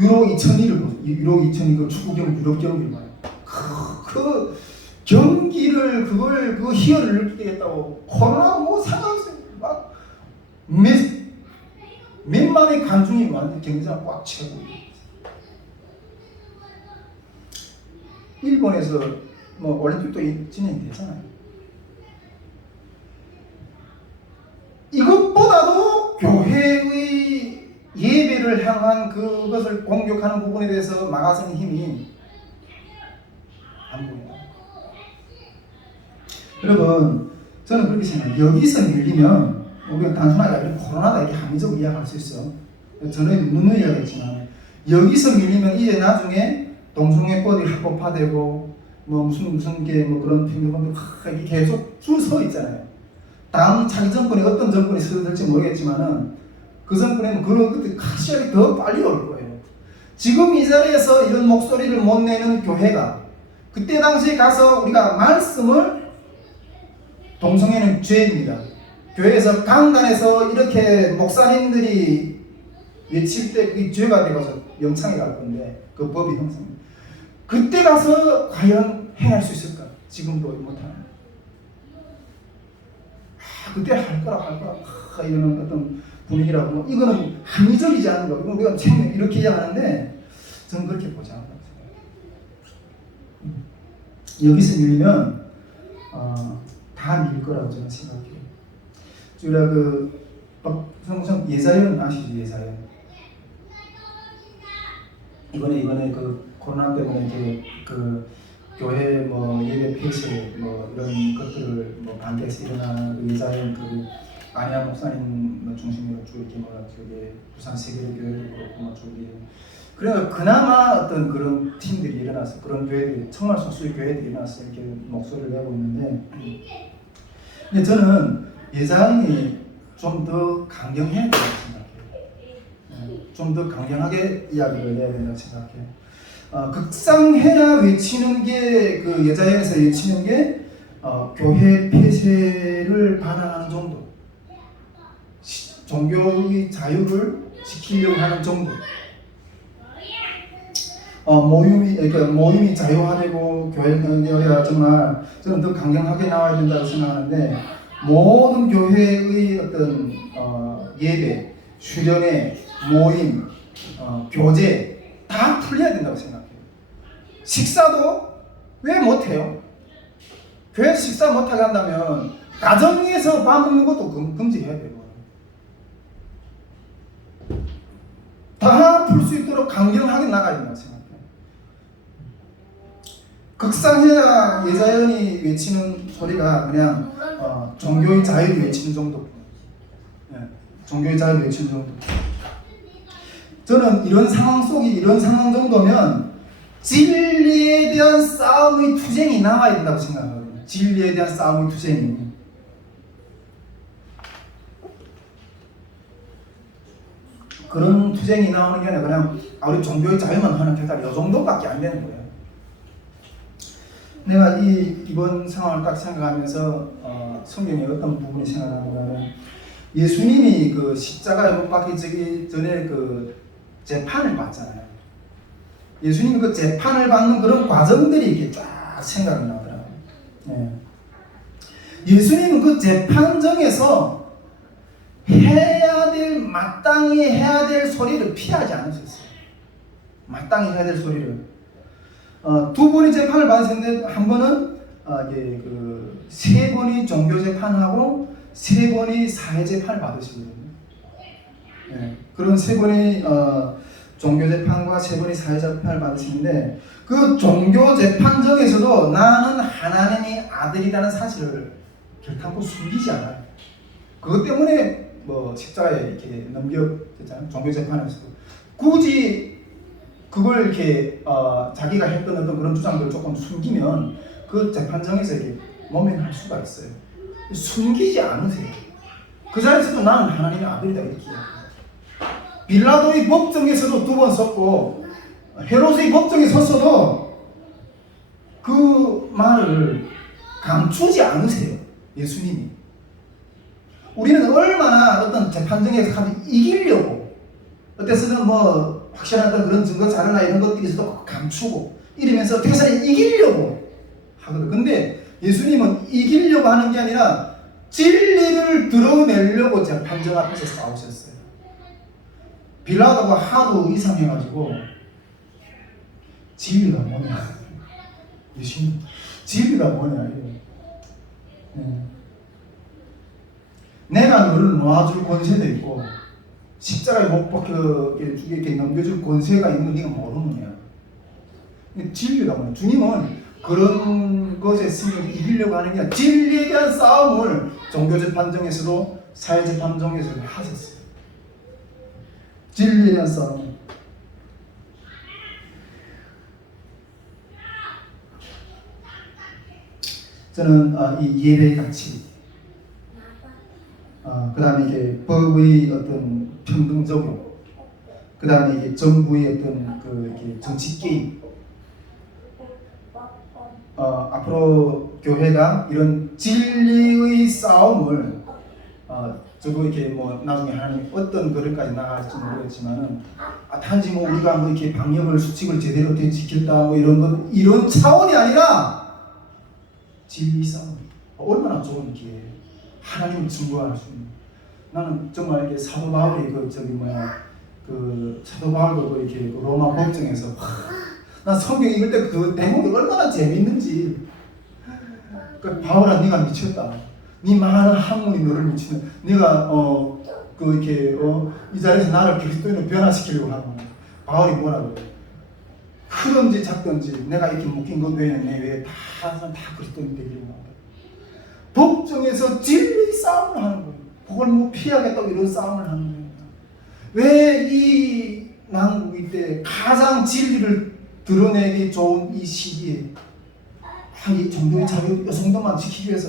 유로 2002를 보세요. 유로 2002 그 축구 경기, 유럽 경기를 봐요. 그 경기를 그 희열을 느끼겠다고 코로나 뭐 상관없어요. 막 몇만의 관중이 완전 경기장 꽉 채우고. 일본에서 뭐 올림픽도 진행이 되잖아요. 이것보다도 교회의 예배를 향한 그것을 공격하는 부분에 대해서 막아서는 힘이 안 보인다. 여러분, 저는 그렇게 생각해요. 여기서 밀리면 우리가 단순하게 코로나다 이렇게 합리적으로 이야기할 수 있어. 전에 누누이 이야기했지만 여기서 밀리면 이제 나중에 동성애법이 합법화되고 뭐 무슨 게 뭐 그런 평등법들 이렇게 계속 줄 서 있잖아요. 다음 자기 정권이 어떤 정권이 서들지 모르겠지만은 그 정권에는 그런 것들이 시간이 더 빨리 올 거예요. 지금 이 자리에서 이런 목소리를 못 내는 교회가 그때 당시에 가서 우리가 말씀을, 동성애는 죄입니다. 교회에서 강단에서 이렇게 목사님들이 외칠 때 그게 죄가 되어서 영창에 갈 건데, 그 법이 형성. 그때 가서 과연 해낼 수 있을까? 지금도 못하는. 그때 할 거라 이러는 어떤 분위기라고. 뭐 이거는 합리적이지 않은 거. 이건 우리가 생명 이렇게 이야기하는데 저는 그렇게 보지 않는다고 생각해요. 여기서 밀리면 다 밀 거라고 저는 생각해요. 우리가 성경 예사연 아시죠? 예사연. 이번에 그 코로나 때문에 이제 그 교회 뭐 예배 폐쇄 뭐 이런 것들을 뭐 반대해서 일어나는 그 예사연 그 안야 목사님 중심으로 쭉 이렇게 뭐 저기 부산 세계교회도 그렇고 뭐 저기 그래서 그나마 어떤 그런 팀들이 일어나서 그런 교회들이 정말 소수의 교회들이 일어나서 이렇게 목소리를 내고 있는데, 근데 저는 예산이 좀 더 강경해야 된다고 생각해요. 좀 더 강경하게 이야기를 해야 된다고 생각해요. 극상해야 외치는 게 그 예자연에서 외치는 게 교회 폐쇄를 반환하는 정도, 종교의 자유를 지키려고 하는 정도. 모임이 자유화되고 교회가 정말 저는 더 강경하게 나와야 된다고 생각하는데, 모든 교회의 어떤 예배, 수련회, 모임, 교제 다 풀려야 된다고 생각해요. 식사도 왜 못해요? 교회 식사 못하게 한다면 가정에서 밥 먹는 것도 금지해야 되고, 다 풀 수 있도록 강경하게 나가야 된다고 생각해요. 극상해야 예자연이 외치는 소리가 그냥 종교의 자유를 외치는 정도. 종교의 자유를 외치는 정도. 저는 이런 상황 정도면 진리에 대한 싸움의 투쟁이 나와야 된다고 생각하거든요. 진리에 대한 싸움의 투쟁이. 그런 투쟁이 나오는 게 아니라 그냥 우리 종교의 자유만 하는 결과 이 정도밖에 안 되는 거예요. 내가 이번 상황을 딱 생각하면서 성경의 어떤 부분이 생각나냐면, 예수님이 그 십자가에 못 박히기 전에 그 재판을 받잖아요. 예수님이 그 재판을 받는 그런 과정들이 이렇게 쫙 생각이 나더라고요. 예수님은 그 재판정에서 마땅히 해야 될 소리를 피하지 않으셨어요. 마땅히 해야 될 소리를. 두 번의 재판을 받으셨는데, 한 번은 세 번의 종교 재판하고 세 번의 사회 재판을 받으시거든요. 그런 세 번의 종교 재판과 세 번의 사회 재판을 받으시는데, 그 종교 재판정에서도 나는 하나님의 아들이라는 사실을 결탄코 숨기지 않아요. 그것 때문에 십자가에 이렇게 넘겨졌잖아요. 종교 재판에서도 굳이 그걸 이렇게 자기가 했던 어떤 그런 주장들을 조금 숨기면 그 재판정에서 이렇게 모면할 수가 있어요. 숨기지 않으세요. 그 자리에서도 나는 하나님의 아들이다 이렇게. 빌라도의 법정에서도 두 번 섰고, 헤롯의 법정에 섰어도 그 말을 감추지 않으세요. 예수님이. 우리는 얼마나 어떤 재판정에서 이기려고, 어때서는 확실한 어떤 그런 증거 자료나 이런 것들이 있어도 감추고 이러면서 대사를 이기려고 하거든. 근데 예수님은 이기려고 하는 게 아니라 진리를 드러내려고 재판정 앞에서 싸우셨어요. 빌라도가 하도 이상해가지고, 진리가 뭐냐, 예수님 진리가 뭐냐, 내가 너를 놓아줄 권세도 있고 십자가에 못 박혀 이렇게 넘겨줄 권세가 있는 걸 네가 모르느냐. 진리가 뭐냐. 주님은 그런 것에 승리를 이기려고 하는 게 아니라 진리에 대한 싸움을 종교재판정에서도 사회재판정에서도 하셨어요. 진리에 대한 싸움. 저는 이 예배의 가치, 그 다음에 이게 법의 어떤 평등 적용, 그 다음에 이게 정부의 어떤 이렇게 정치 게임, 앞으로 교회가 이런 진리의 싸움을 저도 이렇게 나중에 하나님 어떤 거리까지 나갈지 모르겠지만은 단지 우리가 이렇게 방역을 수칙을 제대로 지켰다 이런 차원이 아니라 진리 싸움. 얼마나 좋은 기회예요. 하나님을 증거할 수 있는. 나는 정말 이렇게 사도 바울이 사도 바울도 이렇게 로마 법정에서 난 성경 읽을 때 그 대목이 얼마나 재밌는지. 바울아, 네가 미쳤다. 네 많은 학문이 너를 미치는. 네가 이 자리에서 나를 그리스도인으로 변화시키려고 하는 거야. 바울이 뭐라고 그래? 크든지 작든지 내가 이렇게 묶인 것 외에는 내 외에 다 그리스도인 되기로 하는 거야. 법정에서 진리 싸움을 하는 거예요. 그걸 피하겠다고 이런 싸움을 하는 거예요. 왜 이 난국일 때 가장 진리를 드러내기 좋은 이 시기에 이 종교의 자유, 여성도만 지키기 위해서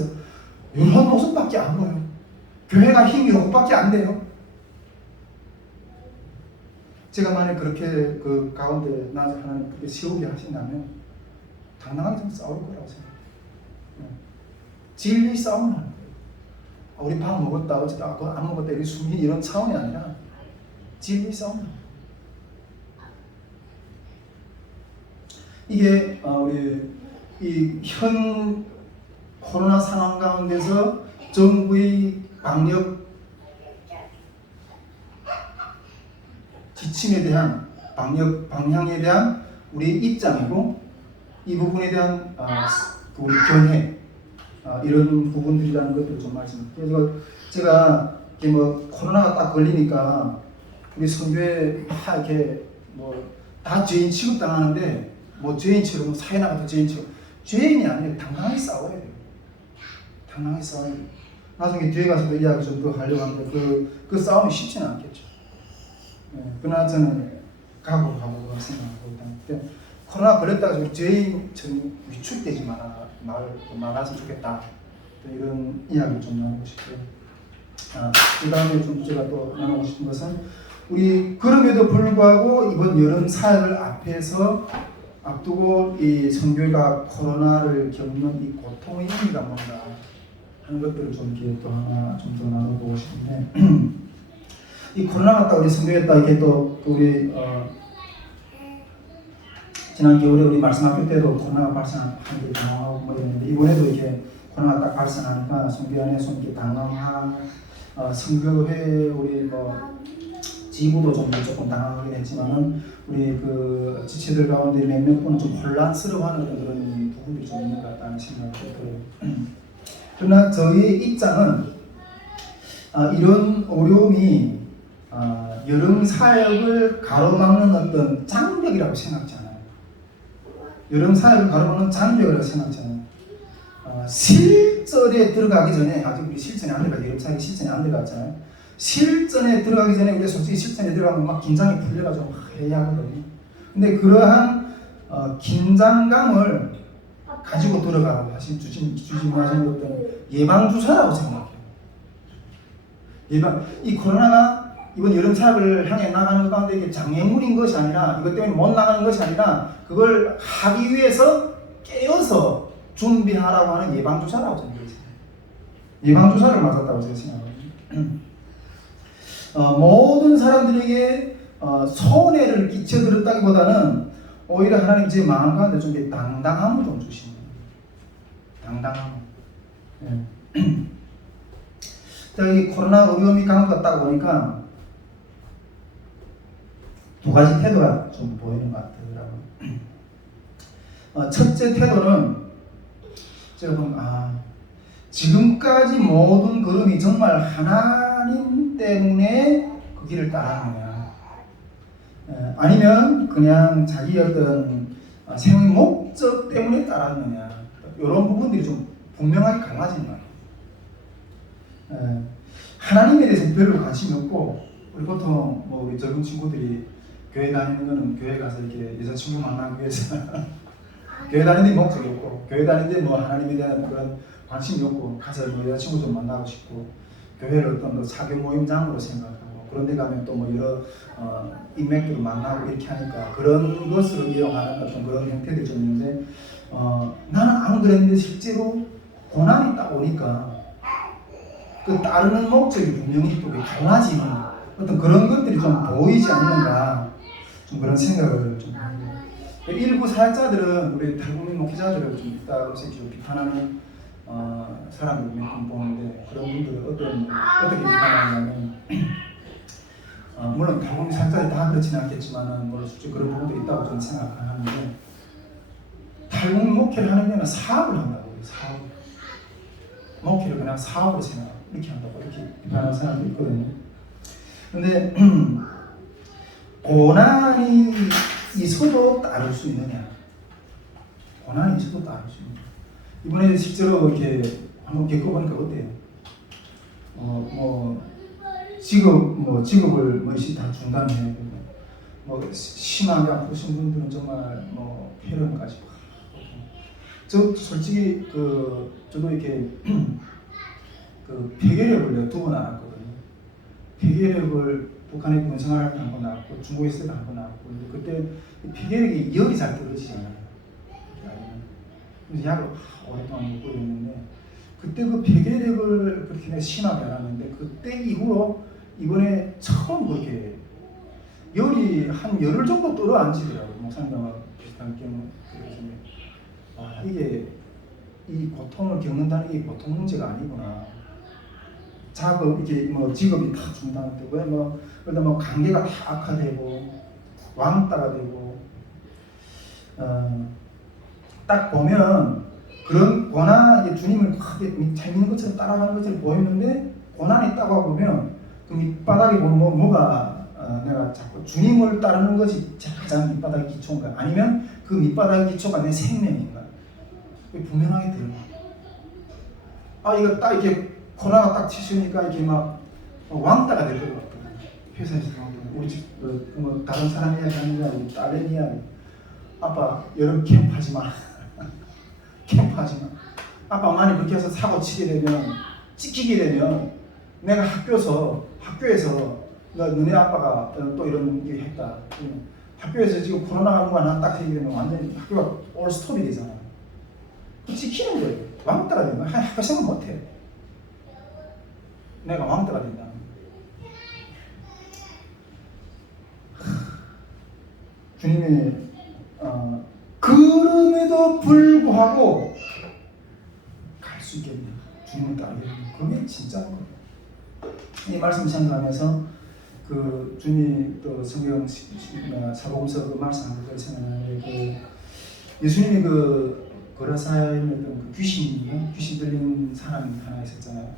이런 모습밖에 안 보여요. 교회가 힘이 이것밖에 안 돼요. 제가 만약 그렇게 그 가운데 나를 하나님 그렇게 세우게 하신다면 당당하게 좀 싸울 거라고 생각해요. 진리 싸움을 하는 거예요. 우리 밥 먹었다 어쩌다 그거 안 먹었다 이렇게 숨긴 이런 차원이 아니라 진리 싸움. 이게 우리 이 현 코로나 상황 가운데서 정부의 방역 지침에 대한 방역 방향에 대한 우리 입장이고 이 부분에 대한 우리 견해 이런 부분들이라는 것들을 좀 말씀드릴게요. 그래서 제가 이렇게 뭐 코로나가 딱 걸리니까 우리 선교회 막 이렇게 뭐 다 죄인 취급당하는데 뭐 죄인처럼 사회 나가도 죄인처럼 죄인이 아니에요. 당당하게 싸워야 돼요. 당당하게 싸워야 돼요. 나중에 뒤에 가서도 이야기 좀 더 하려고 하는데 그 싸움이 쉽지는 않겠죠. 그러나 저는 각오하고 생각하고 있다. 코로나 걸렸다가 좀 죄인처럼 위축되지 말았으면 좋겠다. 이런 이야기를 좀 나누고 싶고요. 그 다음에 좀 제가 또 나누고 싶은 것은 우리 그럼에도 불구하고 이번 여름 사역을 앞두고 이 선교회가 코로나를 겪는 이 고통의 의미가 뭔가 하는 것들을 좀 이렇게 또 하나 좀 더 나눠보고 싶은데 이 코로나가 딱 우리 선교회 딱 이렇게 또 우리 지난 겨울에 우리 말씀학교 때도 코로나가 발생한 게 당황하고 뭐 이랬는데 이번에도 이렇게 코로나가 딱 발생하니까 선교회 안에서 이렇게 당황한 선교회 우리 뭐 지부도 좀 조금 당황하긴 했지만은 우리 그 지체들 가운데 몇몇 분은 좀 혼란스러워하는 그런 부분들이 좀 있는 것 같다는 생각이 들어요. 그러나 저희의 입장은 이런 어려움이 여름 사역을 가로막는 어떤 장벽이라고 생각하지 않아요. 여름 사역을 가로막는 장벽이라고 생각하지 않아요. 실전에 들어가기 전에 아직 우리 실전이 안 들어가죠. 여름 사역이 실전이 안 들어갔잖아요. 실전에 들어가기 전에 우리 솔직히 실전에 들어가면 막 긴장이 풀려가지고 막 해야 하거든요. 근데 그러한 긴장감을 가지고 들어가 하신 주신 어떤 예방주사라고 생각해요. 이 코로나가 이번 여름 사역을 향해 나가는 가운데 이게 장애물인 것이 아니라 이것 때문에 못 나가는 것이 아니라 그걸 하기 위해서 깨어서 준비하라고 하는 예방주사라고 생각해요. 예방주사를 맞았다고 제가 생각합니다. 모든 사람들에게 손해를 끼쳐드렸다기보다는 오히려 하나님 제 마음 가운데 좀 당당함을 좀 주시는 거예요. 당당함. 이 코로나 어려움이 강도가 보니까 두 가지 태도가 좀 보이는 것 같더라고요. 첫째 태도는 제가 보면 지금까지 모든 걸음이 정말 하나님 때문에 그 길을 따라가는 거야. 아니면 그냥 자기 어떤 생의 목적 때문에 따라가느냐. 이런 부분들이 좀 분명하게 갈라지는 거야. 하나님에 대해서 별로 관심이 없고 우리 보통 뭐 우리 젊은 친구들이 교회 다니는 거는 교회 가서 이렇게 여자친구 만나기 위해서 교회 다니는 데 목적이 없고 교회 다니는 데 뭐 하나님에 대한 그런 관심이 없고 가서 뭐 여자친구 좀 만나고 싶고 교회를 어떤 사교 모임장으로 생각하고 그런 데 가면 또 뭐 여러 인맥들을 만나고 이렇게 하니까 그런 것으로 이용하는 어떤 그런 형태들이 좀 있는데 나는 안 그랬는데 실제로 고난이 딱 오니까 그 따르는 목적이 분명히 또 달라지는 어떤 그런 것들이 좀 보이지 않는가 좀 그런 생각을 좀 합니다. 일부 사역자들은 우리 탈북민 목회자들을 좀 따로서 좀 비판하는 사람들 몇 분 보는데 그런 분들은 어떻게 비판하냐면 물론 탈북민 사역자들이 다 그렇지는 않겠지만은 물론 솔직히 그런 부분도 있다고 저는 생각하는데 탈북민 목회를 하는 데는 사업을 한다고 해요. 사업 목회를 그냥 사업으로 생각하고 이렇게 한다고 이렇게 비판하는 사람도 있거든요. 근데 고난이 있어도 따를 수 있느냐? 고난이 있어도 따를 수 있느냐? 이번에 실제로 이렇게 한번 겪어보니까 어때요? 직업을 다 중단해. 뭐 심하게 아프신 분들은 정말 뭐 폐렴까지. 저 솔직히 저도 이렇게 폐결핵을 내가 2번 앓았거든요. 폐결핵을 북한에 군 생활할 때 한 번 나왔고 중국에 있을 때 한 번 나왔고 그때 폐결핵이 열이 잘 떨어지잖아요. 그래서 약을 오랫동안 먹고 있는데 그때 그 폐결핵을 그렇게 심하게 알았는데 그때 이후로 이번에 처음 그렇게 열이 한 열흘 정도 떨어앉히더라고요. 목사님과 비슷한 경우. 아, 이게 이 고통을 겪는다는 게 보통 문제가 아니구나. 작업 이게 뭐 직업이 다 중단되고 뭐 그러다 뭐 관계가 다 악화되고 왕따가 되고 딱 보면 그런 고난 이게 주님을 크게 잘 믿는 것처럼 따라가는 것처럼 보이는데 고난이 있다고 보면 그 밑바닥에 보면 뭐가 내가 자꾸 주님을 따르는 것이 가장 밑바닥의 기초인가 아니면 그 밑바닥의 기초가 내 생명인가 분명하게 드러나. 아 이거 딱 이렇게 코로나가 딱 치시니까 이렇게 막 왕따가 될 것 같아요. 회사에서 우리 집 뭐 다른 사람 이야기 하는 게 아니고 딸내 이야기. 아빠 여름 캠프하지 마. 캠프하지 마. 아빠 만약 그렇게 해서 사고 치게 되면 찍히게 되면 내가 학교에서 너네 아빠가 또 이런 게 했다. 학교에서 지금 코로나가 하는 거 하나 딱 생기면 완전히 학교가 올 스톱이 되잖아. 찍히는 거예요. 왕따가 되면 학교 생각 못해. 내가 왕따가 된다. 주님의 그럼에도 불구하고 갈 수 있겠냐? 주님을 따르겠냐? 그게 진짜인 거예요. 이 말씀 생각하면서 그 주님이 또 성경 사복음서 그 말씀하는 걸 생각하는데 그 예수님이 그 거라사에 있던 그 귀신 들린 사람이 하나 있었잖아요.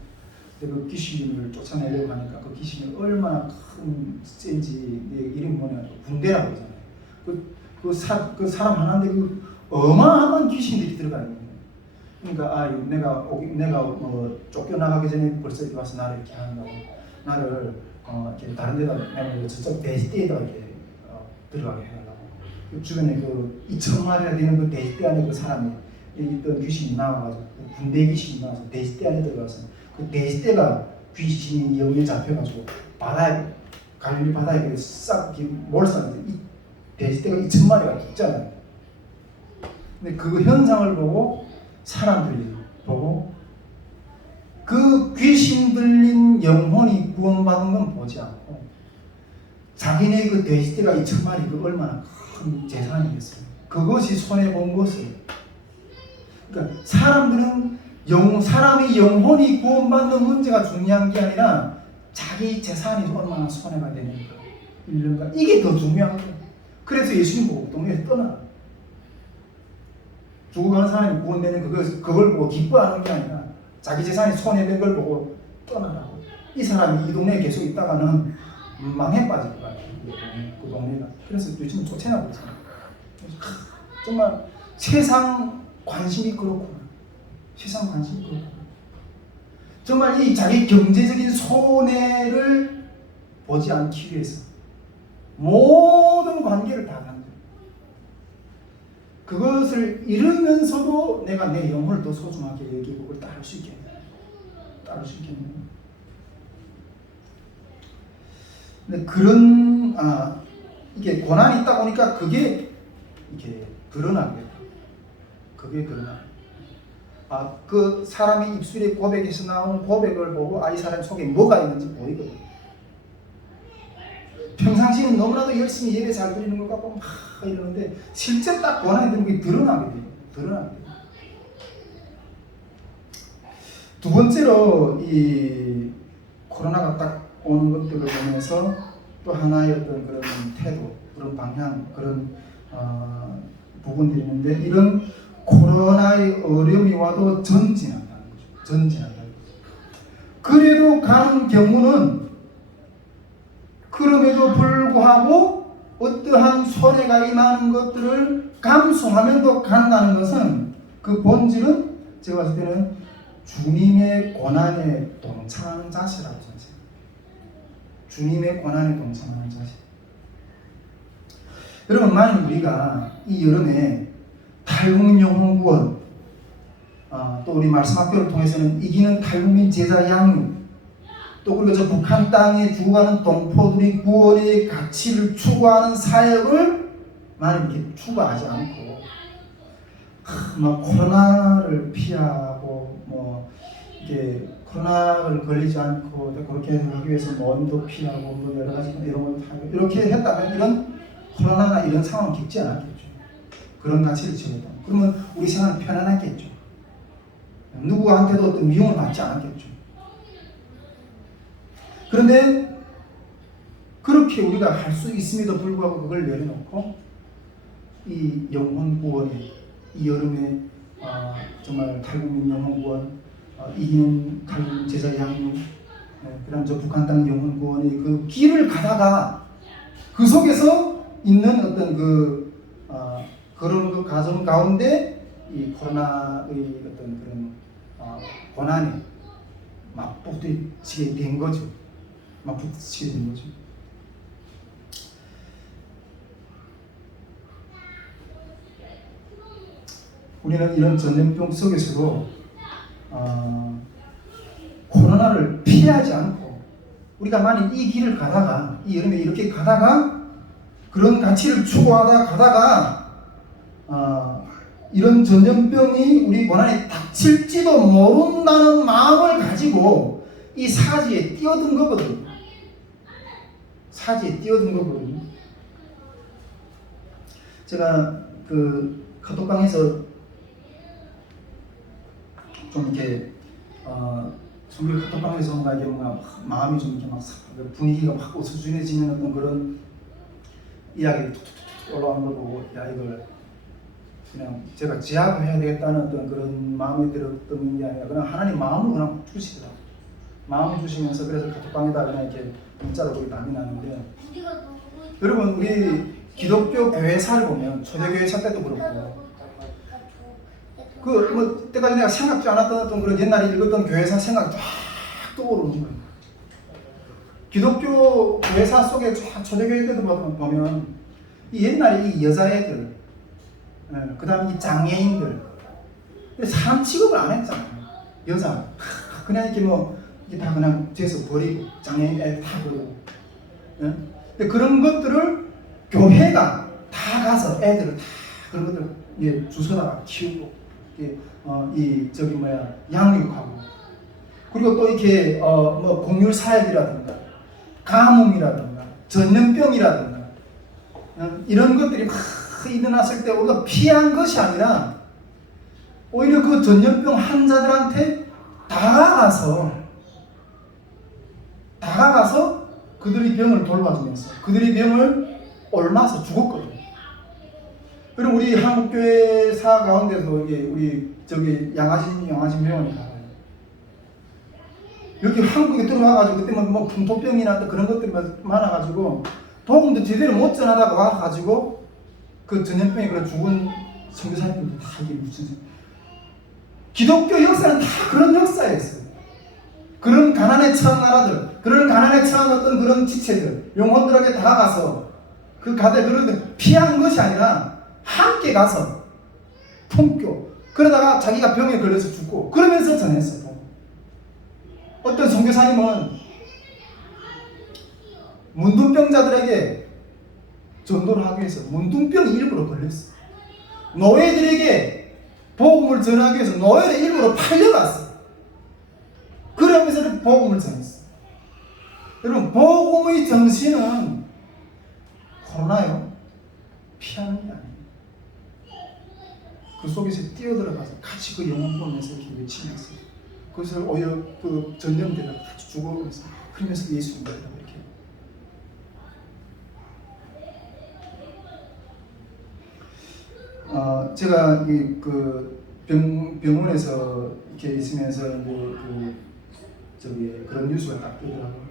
근데 그 귀신을 쫓아내려고 하니까 그 귀신이 얼마나 큰 센지 이름이 뭐냐 군대라고 하잖아요. 그 사람 하나인데 그 어마어마한 귀신들이 들어가 있는 거예요. 그러니까 내가 뭐 쫓겨나가기 전에 벌써 이렇게 와서 나를 이렇게 한다고 나를 이렇게 다른 데다 내가 저쪽 돼지떼에다 이렇게 들어가게 해달라고. 그 주변에 그 2,000마리나 되는 그 돼지떼 안에 그 사람이 있던 귀신이 나와가지고 군대 귀신이 나와서 돼지떼 안에 들어가서 그 돼지떼가 귀신이 영에 잡혀가지고 갈릴리 바다에 싹 몰살해서 이 돼지떼가 2,000마리가 죽잖아요. 근데 그 현상을 보고 사람들이 보고 그 귀신 들린 영혼이 구원받은 건 보지 않고 자기네 그 돼지떼가 2,000마리 그 얼마나 큰 재산이겠어요. 그것이 손해본 것을. 그러니까 사람의 영혼이 구원받는 문제가 중요한 게 아니라 자기 재산이 얼마나 손해가 되는가 잃는가 이게 더 중요한 거예요. 그래서 예수님 보고 동네에서 떠나. 죽어가는 사람이 구원되는 그걸 보고 기뻐하는 게 아니라 자기 재산이 손해된 걸 보고 떠나라고. 이 사람이 이 동네에 계속 있다가는 망해 빠질 것 같아요. 그 동네가. 그래서 요즘 쫓아나고 있어요. 정말 세상 관심이 그렇구나. 세상 관심이 그렇구나. 정말 이 자기 경제적인 손해를 보지 않기 위해서 모든 관계를 다 간 거예요. 그것을 잃으면서도 내가 내 영혼을 더 소중하게 여기고 그걸 따를 수 있겠네. 근데 이게 고난이 있다 보니까 그게 이렇게 드러나게. 그게 드러나. 그 사람이 입술에 고백에서 나오는 고백을 보고 이 사람 속에 뭐가 있는지 보이거든. 평상시는 너무나도 열심히 예배 잘 드리는 것 같고 막 이러는데 실제 딱 고난이 되는 게 드러나게 돼요. 두 번째로 이 코로나가 딱 오는 것들을 보면서 또 하나의 어떤 그런 태도, 그런 방향, 그런 부분들이 있는데 이런 코로나의 어려움이 와도 전진한다는 거죠. 그래도 가는 경우는 그럼에도 불구하고 어떠한 손해가 임하는 것들을 감수하면서 간다는 것은 그 본질은 제가 봤을 때는 주님의 고난에 동참하는 자세라고 생각해요. 주님의 고난에 동참하는 자세. 여러분 만약 우리가 이 여름에 탈북민 영혼 구원, 또 우리 말씀학교를 통해서는 이기는 탈북민 제자 양육, 또 그리고 저 북한 땅에 죽어가는 동포들이 구원의 가치를 추구하는 사역을 많이 이렇게 추구하지 않고 막 코로나를 피하고 뭐 이게 코로나를 걸리지 않고 그렇게 하기 위해서 원도 피하고 뭐 여러 가지 이런 걸 하고 이렇게 했다면 이런 코로나나 이런 상황은 겪지 않았겠죠. 그런 가치를 지었다. 그러면 우리 생활은 편안하겠죠. 누구한테도 어떤 미움을 받지 않았겠죠. 그런데 그렇게 우리가 할 수 있음에도 불구하고 그걸 내려놓고 이 영혼 구원에 이 여름에 정말 탈북민 영혼 구원, 이기는 탈북 제자 양육, 그다음 저 북한 땅 영혼 구원의 그 길을 가다가 그 속에서 있는 어떤 그런 그 과정 가운데 이 코로나의 어떤 그런 고난에 맞부딪히게 된 거죠. 맞부딪히게 된 거죠. 우리는 이런 전염병 속에서도 코로나를 피하지 않고 우리가 만약 이 길을 가다가 이 여름에 이렇게 가다가 그런 가치를 추구하다 가다가 이런 전염병이 우리 고난에 닥칠지도 모른다는 마음을 가지고 이 사지에 뛰어든 거거든요. 사지에 뛰어든 거거든요. 제가 그 카톡방에서 좀 이렇게 성교 카톡방에서 뭔가 이게 마음이 좀 이렇게 막 분위기가 확 어수선해지는 어떤 그런 이야기가 툭툭툭 올라오는 걸 보고 야 이걸 그냥 제가 제압해야 되겠다는 어떤 그런 마음이 들었던 게 아니라 그냥 하나님 마음을 그냥 주시더라고요. 마음을 주시면서 그래서 카톡방에다 그냥 이렇게 문자로 거기 남이 나는데 여러분 우리 기독교 교회사를 보면 초대교회사 때도 그렇고 뭐 때까지 내가 생각지 않았던 어떤 그런 옛날에 읽었던 교회사 생각이 쫙 떠오르는 거예요. 기독교 교회사 속에 쫙 초대교회 때도 보면 이 옛날에 이 여자애들 그 다음에 이 장애인들 사람 취급을 안 했잖아요. 여자 그냥 이렇게 뭐 이게 다 그냥 뒤에서 버리고 장애인 애 다 버리고 근데 그런 것들을 교회가 다 가서 애들을 다 그런 것들 주워다가 키우고 양육하고 그리고 또 이렇게 뭐 공율 사역이라든가 가뭄이라든가 전염병이라든가 이런 것들이 막 일어났을 때 우리가 피한 것이 아니라 오히려 그 전염병 환자들한테 다가가서 그들의 병을 돌봐주면서 그들의 병을 옮아서 죽었거든요. 그럼 우리 한국교회사 가운데서 우리 저기 양아진 병원이 가요. 여기 한국에 들어와가지고 그때 뭐 풍토병이나 또 그런 것들이 많아가지고 복음도 제대로 못 전하다가 와가지고 그 전염병에 그런 죽은 선교사님들도 다 이게 무슨 기독교 역사는 다 그런 역사였어요. 그런 가난에 처한 나라들, 그런 가난에 처한 어떤 그런 지체들, 영혼들에게 다가가서 그 가대 그런 피한 것이 아니라 함께 가서 품교 그러다가 자기가 병에 걸려서 죽고 그러면서 전했어요. 어떤 선교사님은 문둥병자들에게 전도를 하기 위해서 문둥병이 일부러 걸렸어요. 노예들에게 복음을 전하기 위해서 노예를 일부러 팔려갔어요. 그러면서 복음을 전했어요. 여러분 복음의 정신은 코로나요 피하는 게 아니에요. 그 속에서 뛰어들어가서 같이 그 영혼 보면서 이렇게 외치면서 그것을 오히려 그 전염되다가 같이 죽어가면서 그러면서 예수 믿으라고 이렇게 제가 그 병원에서 이렇게 있으면서 그런 뉴스가 딱 뜨더라고요.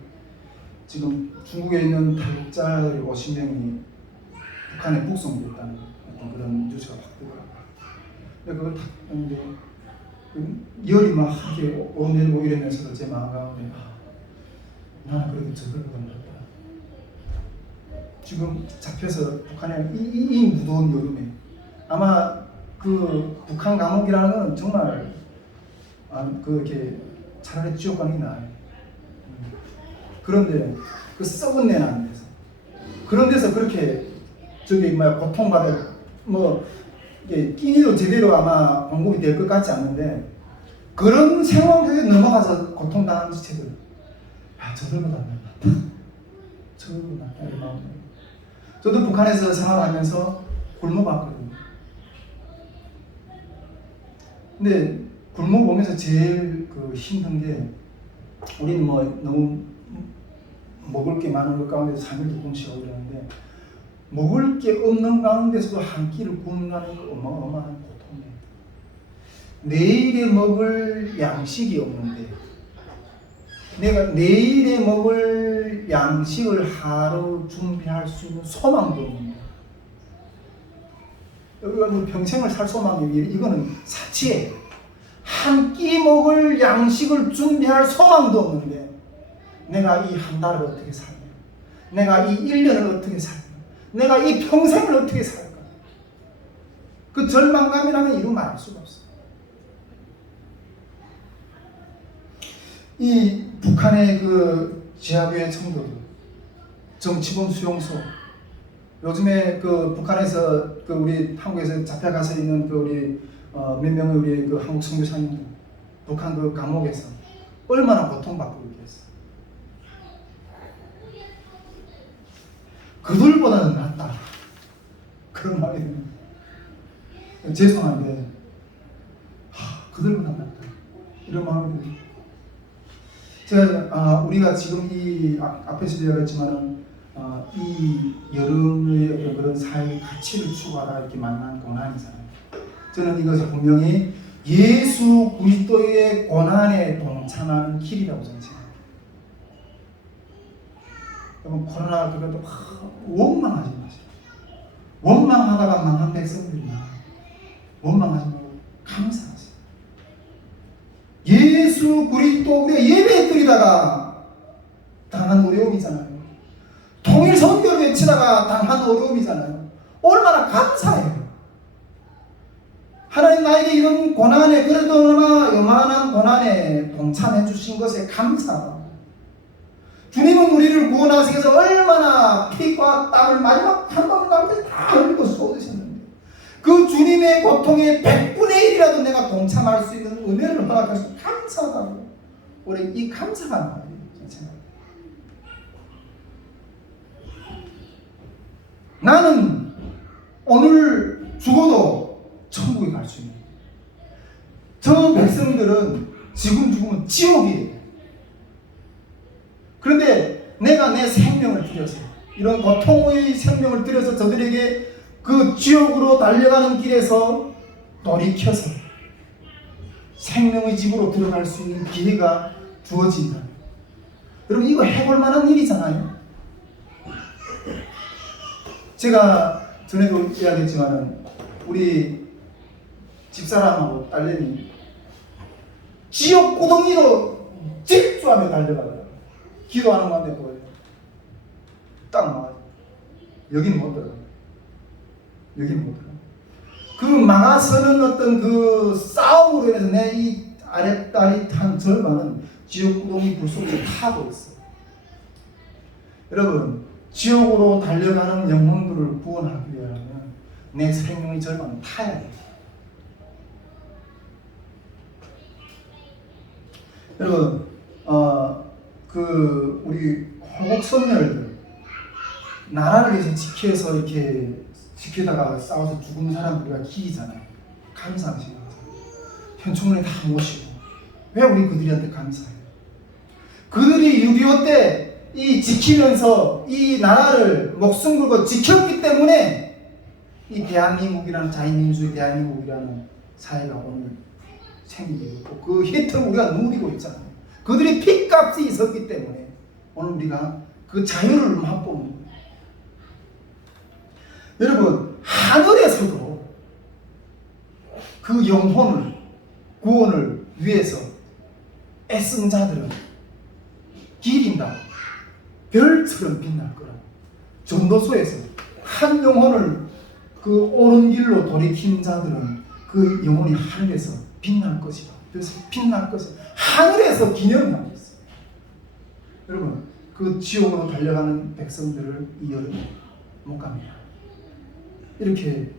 지금 중국에 있는 탈북자들이 50명이 북한에 북송됐다는 어떤 그런 뉴스가 확 뜨더라고요. 그걸 딱 했는데 열이 막 이렇게 오르내리고 이러면서도 제 마음 가운데 나는 그래도 저걸 건졌다. 지금 잡혀서 북한에 이 무더운 여름에 아마 그 북한 감옥이라는 건 정말 그렇게 차라리 지옥 가는 게 나아요. 그런데 그 썩은 내 나는 데서 그런 데서 그렇게 고통받을 이게 끼니도 제대로 아마 공급이 될 것 같지 않는데 그런 상황에 넘어가서 고통당한 지체들 저들보다 낫다. 저들보다 낫다. 이 마음이. 저도 북한에서 생활하면서 굶어봤거든요. 근데 굶어보면서 제일 힘든 게 우리는 너무 먹을 게 많은 것 가운데 3일도 굶치고 그러는데 먹을 게 없는 가운데서도 한 끼를 굶는다는 거 어마어마한 고통이에요. 내일에 먹을 양식이 없는데 내가 내일에 먹을 양식을 하루 준비할 수 있는 소망도 없는데 우리가 평생을 살 소망이 이거는 사치예요. 한 끼 먹을 양식을 준비할 소망도 없는데 내가 이 한 달을 어떻게 살냐, 내가 이 1년을 어떻게 살냐, 내가 이 평생을 어떻게 살까, 그 절망감이라면 이루 말할 수가 없어요. 이 북한의 그 지하교회 성도들, 정치범 수용소, 요즘에 북한에서 우리 한국에서 잡혀가서 있는 우리 몇 명의 우리 한국 선교사님들, 북한 감옥에서 얼마나 고통받고 있겠어요. 그들보다는 낫다. 그런 말이 듭니다. 죄송한데 그들보다 낫다. 이런 마음이 듭니다. 제가 우리가 지금 이 앞에서 이야기했지만은 이 여름의 그런 사회의 가치를 추구하다 이렇게 만난 고난이잖아요. 저는 이것을 분명히 예수 그리스도의 고난에 동참하는 길이라고 저는 생각합니다. 여러분 코로나 그것도 원망하지 마세요. 원망하다가 망한 백성들이나 원망하지 말고 감사하세요. 예수 그리스도 우리가 예배 드리다가 당한 어려움이잖아요. 통일 선교를 외치다가 당한 어려움이잖아요. 얼마나 감사해요. 하나님 나에게 이런 고난에 그래도 요만한 고난에 동참해 주신 것에 감사합니다. 주님은 우리를 구원하시기 위해서 얼마나 피와 땀을 마지막 한 방울 가운데 다 흘리고 쏟으셨는데 그 주님의 고통의 100분의 1이라도 내가 동참할 수 있는 은혜를 허락하셔서 감사하다고. 우리 이 감사가 말이에요. 나는 오늘 죽어도 천국에 갈 수 있는, 저 백성들은 지금 죽으면 지옥이에요. 그런데 내가 내 생명을 들여서, 이런 고통의 생명을 들여서 저들에게 그 지옥으로 달려가는 길에서 돌이켜서 생명의 집으로 들어갈 수 있는 기회가 주어진다. 여러분 이거 해볼 만한 일이잖아요. 제가 전에도 이야기했지만 우리 집사람하고 딸내미 지옥 구덩이로 질주하며 달려가요. 기도하는 가운데 보여요. 딱 막아요. 여기는 못 들어가요. 여기는 못 들어가요. 그 막아서는 어떤 그 싸움으로 인해서 내 이 아랫다리탄 절반은 지옥 구덩이 불 속에 타고 있어요. 여러분 지옥으로 달려가는 영혼들을 구원하기 위하면 내 생명의 절반은 타야 돼요. 여러분 우리 호국 선열들 나라를 이제 지켜서 이렇게 지키다가 싸워서 죽은 사람 우리가 기리잖아요. 감사하시는 거죠. 현충원에 다 모시고. 왜 우리 그들한테 감사해요? 그들이 6.25 때 이 지키면서 이 나라를 목숨 걸고 지켰기 때문에 이 대한민국이라는 자유민주주의 대한민국이라는 사회가 오늘 생기게 됐고 그 혜택을 우리가 누리고 있잖아요. 그들이 핏값이 있었기 때문에 오늘 우리가 그 자유를 맛보는 거예요. 여러분 하늘에서도 그 영혼을 구원을 위해서 애쓴 자들은 기린다 별처럼 빛날 거라. 전도서에서 한 영혼을 그 옳은 길로 돌이킨 자들은 그 영혼이 하늘에서 빛날 것이다. 그래서 빛날 것이다. 하늘에서 기념을 하고 있어요. 여러분 그 지옥으로 달려가는 백성들을 이 여름에 못 갑니다. 이렇게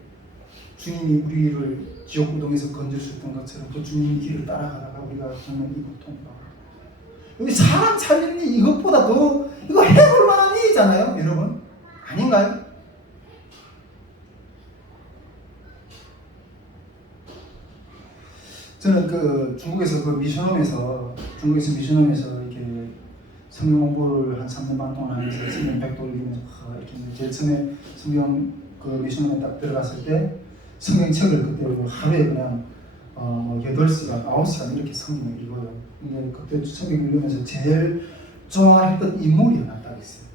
주님이 우리를 지옥 구덩이에서 건져주셨던 것처럼 그 주님의 길을 따라가다가 우리가 겪는 이 고통과 여기 사람 살리는 일 이것보다 더 이거 해볼 만한 일이잖아요, 여러분. 아닌가요? 저는 그 중국에서 미션홈에서 이렇게 성경 공부를 한 3년 반 동안 하면서 성경 백도 읽으면서 이렇게 제일 처음에 성경 그 미션홈에 딱 들어갔을 때 성경책을 그때 하루에 그냥 8시간, 9시간 이렇게 성경을 읽어요. 근데 그때 성경 읽으면서 제일 좋아했던 인물이 하나 딱 있어요.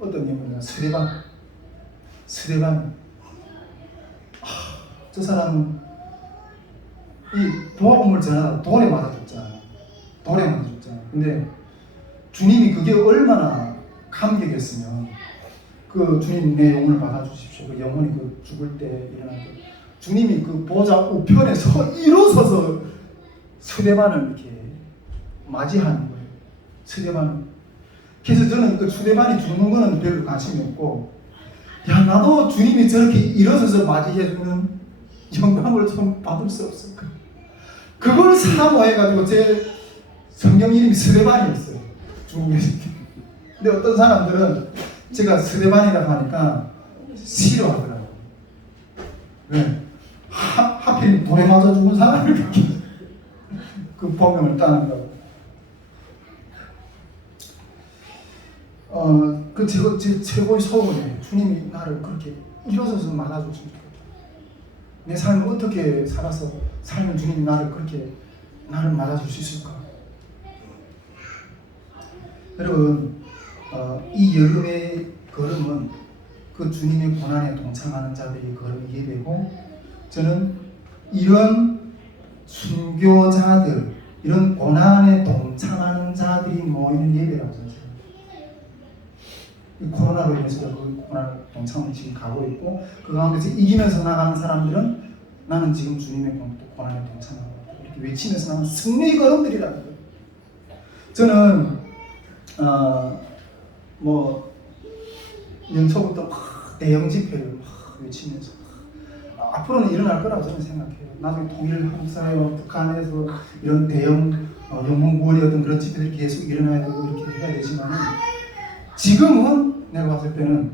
어떤 인물이냐? 스데반. 저 사람은 이 복음을 전하다가 돌에 맞아 죽잖아요. 근데 주님이 그게 얼마나 감격했으면 그 주님 내 영혼을 받아주십시오. 그 영혼이 그 죽을 때 일어날 때 주님이 그 보좌 우편에 일어서서 스데반을 이렇게 맞이하는 거예요. 스데반을. 그래서 저는 그 스데반이 죽는 거는 별로 관심이 없고, 야 나도 주님이 저렇게 일어서서 맞이해주는 영광을 좀 받을 수 없을까? 그걸 사모해가지고 제 성경 이름이 스데반이었어요. 중국에서. 근데 어떤 사람들은 제가 스데반이라고 하니까 싫어하더라고요. 왜? 하필 돌에 맞아 죽은 사람을 그렇게 그 법명을 따는다고. 제 최고의 소원이에요. 주님이 나를 그렇게 일어서서 맞아줬으면 좋겠다. 내 삶을 어떻게 살아서 살면 주님이 나를 그렇게 나를 맞아줄 수 있을까? 여러분, 이 여름의 걸음은 그 주님의 고난에 동참하는 자들이 걸음 예배고, 저는 이런 순교자들, 이런 고난에 동참하는 자들이 모이는 예배라고 생각해요. 이 코로나로 인해서 그 고난에 동참을 지금 가고 있고, 그 가운데서 이기면서 나가는 사람들은 나는 지금 주님의 고난에 동참하고 있다, 이렇게 외치면서 나가는 승리의 걸음들이라는 거예요. 저는 연초부터 대형 집회를 외치면서 앞으로는 일어날 거라고 저는 생각해요. 나중에 통일 한국 사회, 북한에서 이런 대형 영웅구원의 어떤 그런 집회들이 계속 일어나야 되고 이렇게 해야 되지만, 지금은 내가 봤을 때는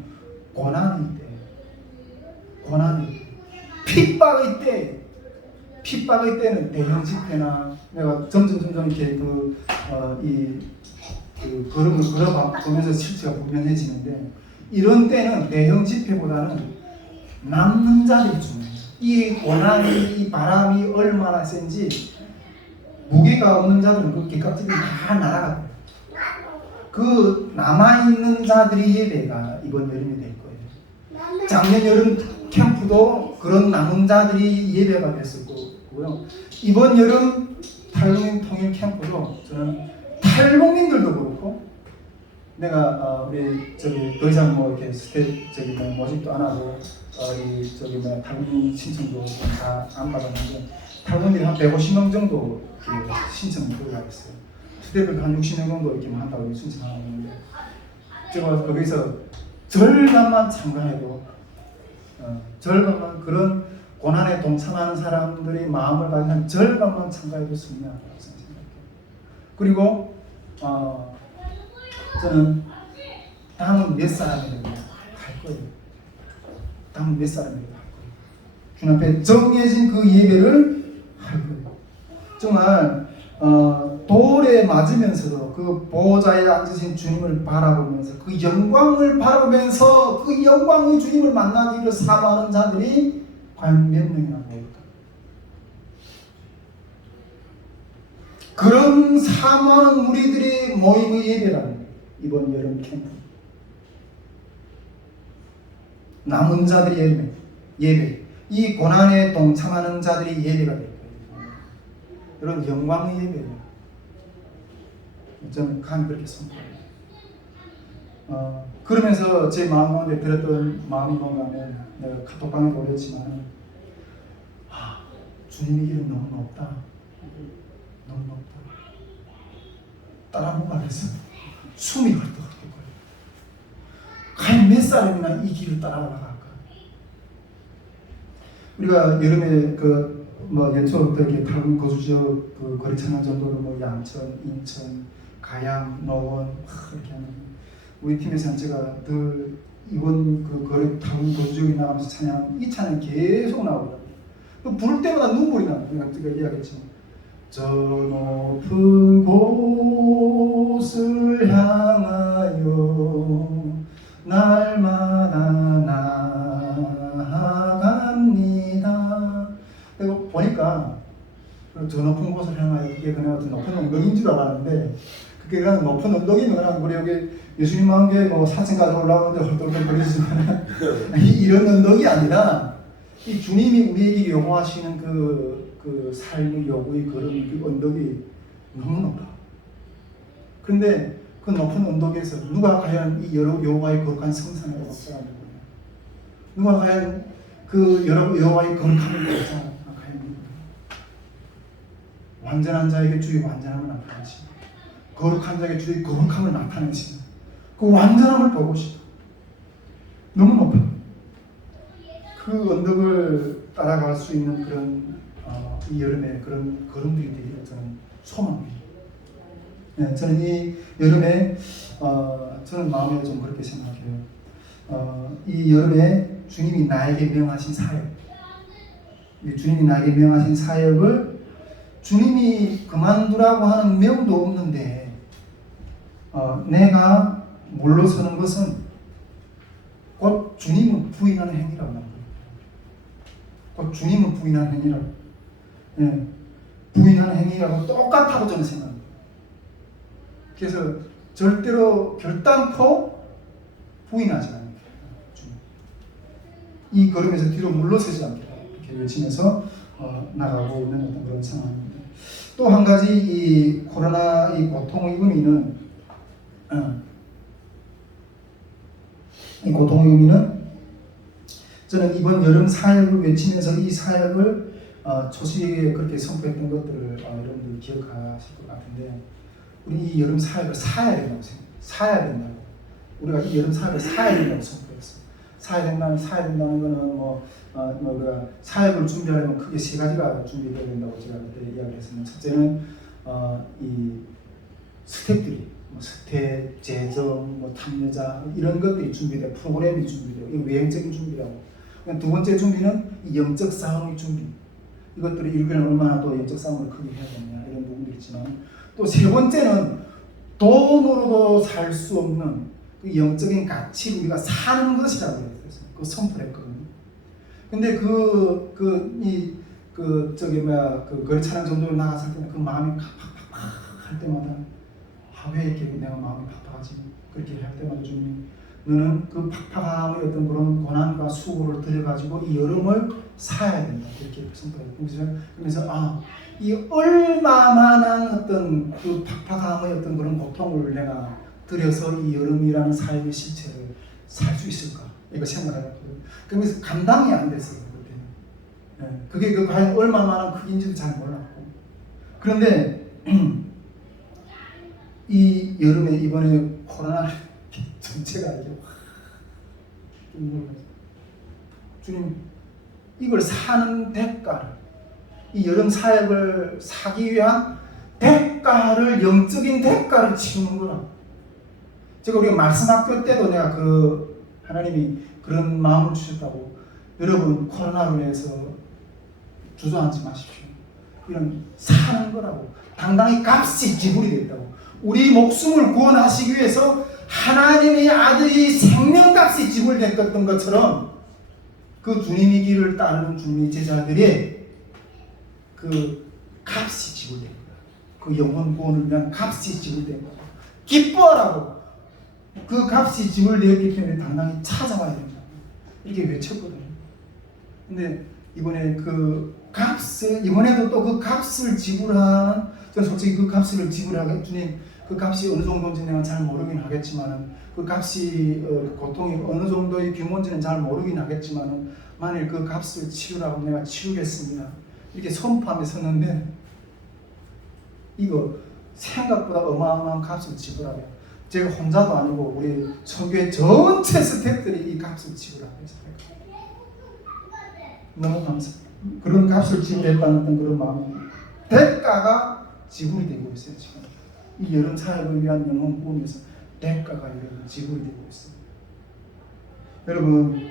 고난이 핍박의 때는 대형 집회나 내가 점점 이렇게 걸음을 걸어보면서 실체가 분명해지는데, 이런 때는 대형 집회보다는 남는 자들이 중요해요. 이 고난이, 이 바람이 얼마나 센지 무게가 없는 자들은 그 객갑집이 다 날아가요. 그 남아있는 자들이 예배가 이번 여름이 될 거예요. 작년 여름 캠프도 그런 남은 자들이 예배가 됐을 거고요. 이번 여름 탈북민 통일 캠프도 저는 탈북민들도 그렇고, 내가 우리 더 이상 이렇게 모집도 안 하고 탈북민 신청도 다 안 받았는데, 탈북민들이 한 150명 정도 신청을 들어가 있어요. 수대들 한 60명 정도 이렇게 한다고 신청하고 있는데, 제가 거기서 절반만 참가해도 절반만 그런 고난에 동참하는 사람들이 마음을 가진 절반만 참가해도 승리한다고 생각해요. 그리고 저는 다음은 몇 사람이라고 할 거예요. 주님 앞에 정해진 그 예배를 할 거예요. 정말 돌에 맞으면서도 그 보좌에 앉으신 주님을 바라보면서 그 영광을 바라보면서 그 영광의 주님을 만나기 위해 사모하는 자들이 과연 몇 명이나 모일까? 그런 사모하는 우리들의 모임의 예배라는 거예요. 이번 여름 캠프. 남은 자들의 예배. 이 고난에 동참하는 자들이 예배가 될 거예요. 이런 영광의 예배예요. 저는 감히 그렇게 선포해요. 그러면서 제 마음 가운데 들었던 마음이 뭔가 하면, 내가 카톡방에도 올렸지만, 주님의 길은 너무 높다. 따라 한번 말했어요. 숨이 헐떡 과연 몇 사람이나 이 길을 따라 올라갈까? 우리가 여름에 연초부터 이렇게 다른 거주 지역 거리천왕 정도로 양천, 인천, 가양, 노원 이렇게 하는 우리 팀에서는 제가 늘 이번 거리 다른 거주 지역에 나가면서 찬양 이 찬양 계속 나오더라고요. 부를 때마다 눈물이 나요. 제가 이야기했죠. 저 높은 곳을 향하여 날마다 나아갑니다. 그리고 보니까 저 높은 곳을 향하여 그게 그냥 높은 언덕인 줄 알았는데 그게 그냥 높은 언덕이 그냥 우리 여기 예수님 마음교회 4층까지 올라오는데 헐떡헐떡 거리지만 이런 언덕이 아니라 이 주님이 우리에게 요구하시는 그 삶의 요구의 그 언덕이 너무 높아. 그런데 그 높은 언덕에서 누가 과연 이 여호와의 거룩한 성산을 먹자는 거예요? 누가 과연 그 여호와의 거룩함을 먹자는 거예요? 완전한 자에게 주의 완전함을 나타내시고 거룩한 자에게 주의 거룩함을 나타내시고 그 완전함을 보고 싶어. 너무 높아. 그 언덕을 따라갈 수 있는 그런 이 여름에 그런 걸음들이 되기를 저는 소망합니다. 네, 저는 이 여름에 저는 마음에 좀 그렇게 생각해요. 이 여름에 주님이 나에게 명하신 사역, 주님이 나에게 명하신 사역을 주님이 그만두라고 하는 명도 없는데 내가 물러서는 것은 곧 주님을 부인하는 행위라고 합니다. 곧 주님을 부인하는 행위라고. 예, 부인하는 행위라고 똑같다고 저는 생각합니다. 그래서 절대로 결단코 부인하지 않습니다. 이 걸음에서 뒤로 물러서지 않겠다 이렇게 외치면서 나가고 있는 어떤 그런 상황입니다. 또 한 가지 이 코로나 이 고통의 의미는 저는 이번 여름 사역을 외치면서 이 사역을 초시에 그렇게 선포했던 것들을 여러분들 기억하실 것 같은데 우리 이 여름 사역을 사야 된다고 생각해요. 사야 된다고. 우리가 이 여름 사역을 사야 된다고 선포했어요. 사야 된다는 거는 우리가 사역을 준비하려면 크게 세 가지가 준비되어야 된다고 제가 그때 이야기를 했습니다. 첫째는 이 스텝들이 스텝, 재정, 탐여자 이런 것들이 준비되고 프로그램이 준비되고 이 외형적인 준비라고. 두 번째 준비는 이 영적 싸움의 준비. 이것들을 일교는 얼마나 또 영적 싸움을 크게 해야 되느냐 이런 부분들이 있지만 또 세 번째는 돈으로도 살 수 없는 그 영적인 가치를 우리가 사는 것이라고 했어요. 그 선포를 했거든요. 근데 그 거리차는 정도로 나갔을 때는 그 마음이 팍팍팍 할 때마다 왜 이렇게 내가 마음이 팍팍하지? 그렇게 할 때마다 주님이 너는 그 팍팍함의 어떤 그런 고난과 수고를 들여가지고 이 여름을 사야 된다. 이렇게 선포했어요. 그래서 이 얼마만한 어떤 그 팍팍함의 어떤 그런 고통을 내가 들여서 이 여름이라는 사역의 실체를 살 수 있을까? 이거 생각해봤거든요. 그러면서 감당이 안 됐어요. 그게 과연 얼마만한 크기인지도 잘 몰랐고. 그런데 이 여름에 이번에 코로나 전체가 이게 주님 이걸 사는 대가를 이 여름 사역을 사기 위한 대가를 영적인 대가를 치르는 거라. 제가 우리가 말씀학교 때도 내가 하나님이 그런 마음을 주셨다고 여러분 코로나로 인해서 주저앉지 마십시오. 이런 사는 거라고 당당히 값이 지불이 됐다고. 우리 목숨을 구원하시기 위해서 하나님의 아들이 생명값이 지불됐던 것처럼 그 주님의 길을 따르는 주님의 제자들의 그 값이 지불된 거야. 그 영혼 구원을 위한 값이 지불된 거야. 기뻐하라고. 그 값이 지불되었기 때문에 당당히 찾아와야 된다. 이렇게 외쳤거든요. 근데 이번에 이번에도 또 그 값을 지불하는, 저는 솔직히 그 값을 지불하게 주님, 그 값이 어느 정도인지 내가 잘 모르긴 하겠지만은, 그 값이 고통이 어느 정도의 규모인지는 잘 모르긴 하겠지만은, 만일 그 값을 치르라고 내가 치르겠습니다. 이렇게 선포하며 섰는데, 이거 생각보다 어마어마한 값을 지불하며 제가 혼자도 아니고 우리 선교회 전체 스태프들이 이 값을 지불하고 있어요. 너무 감사합니다. 그런 값을 지불했다는 그런 마음이 대가가 지불이 되고 있어요. 지금 이 여름 사역을 위한 영혼 꿈에서 대가가 여러분 지불이 되고 있어요. 여러분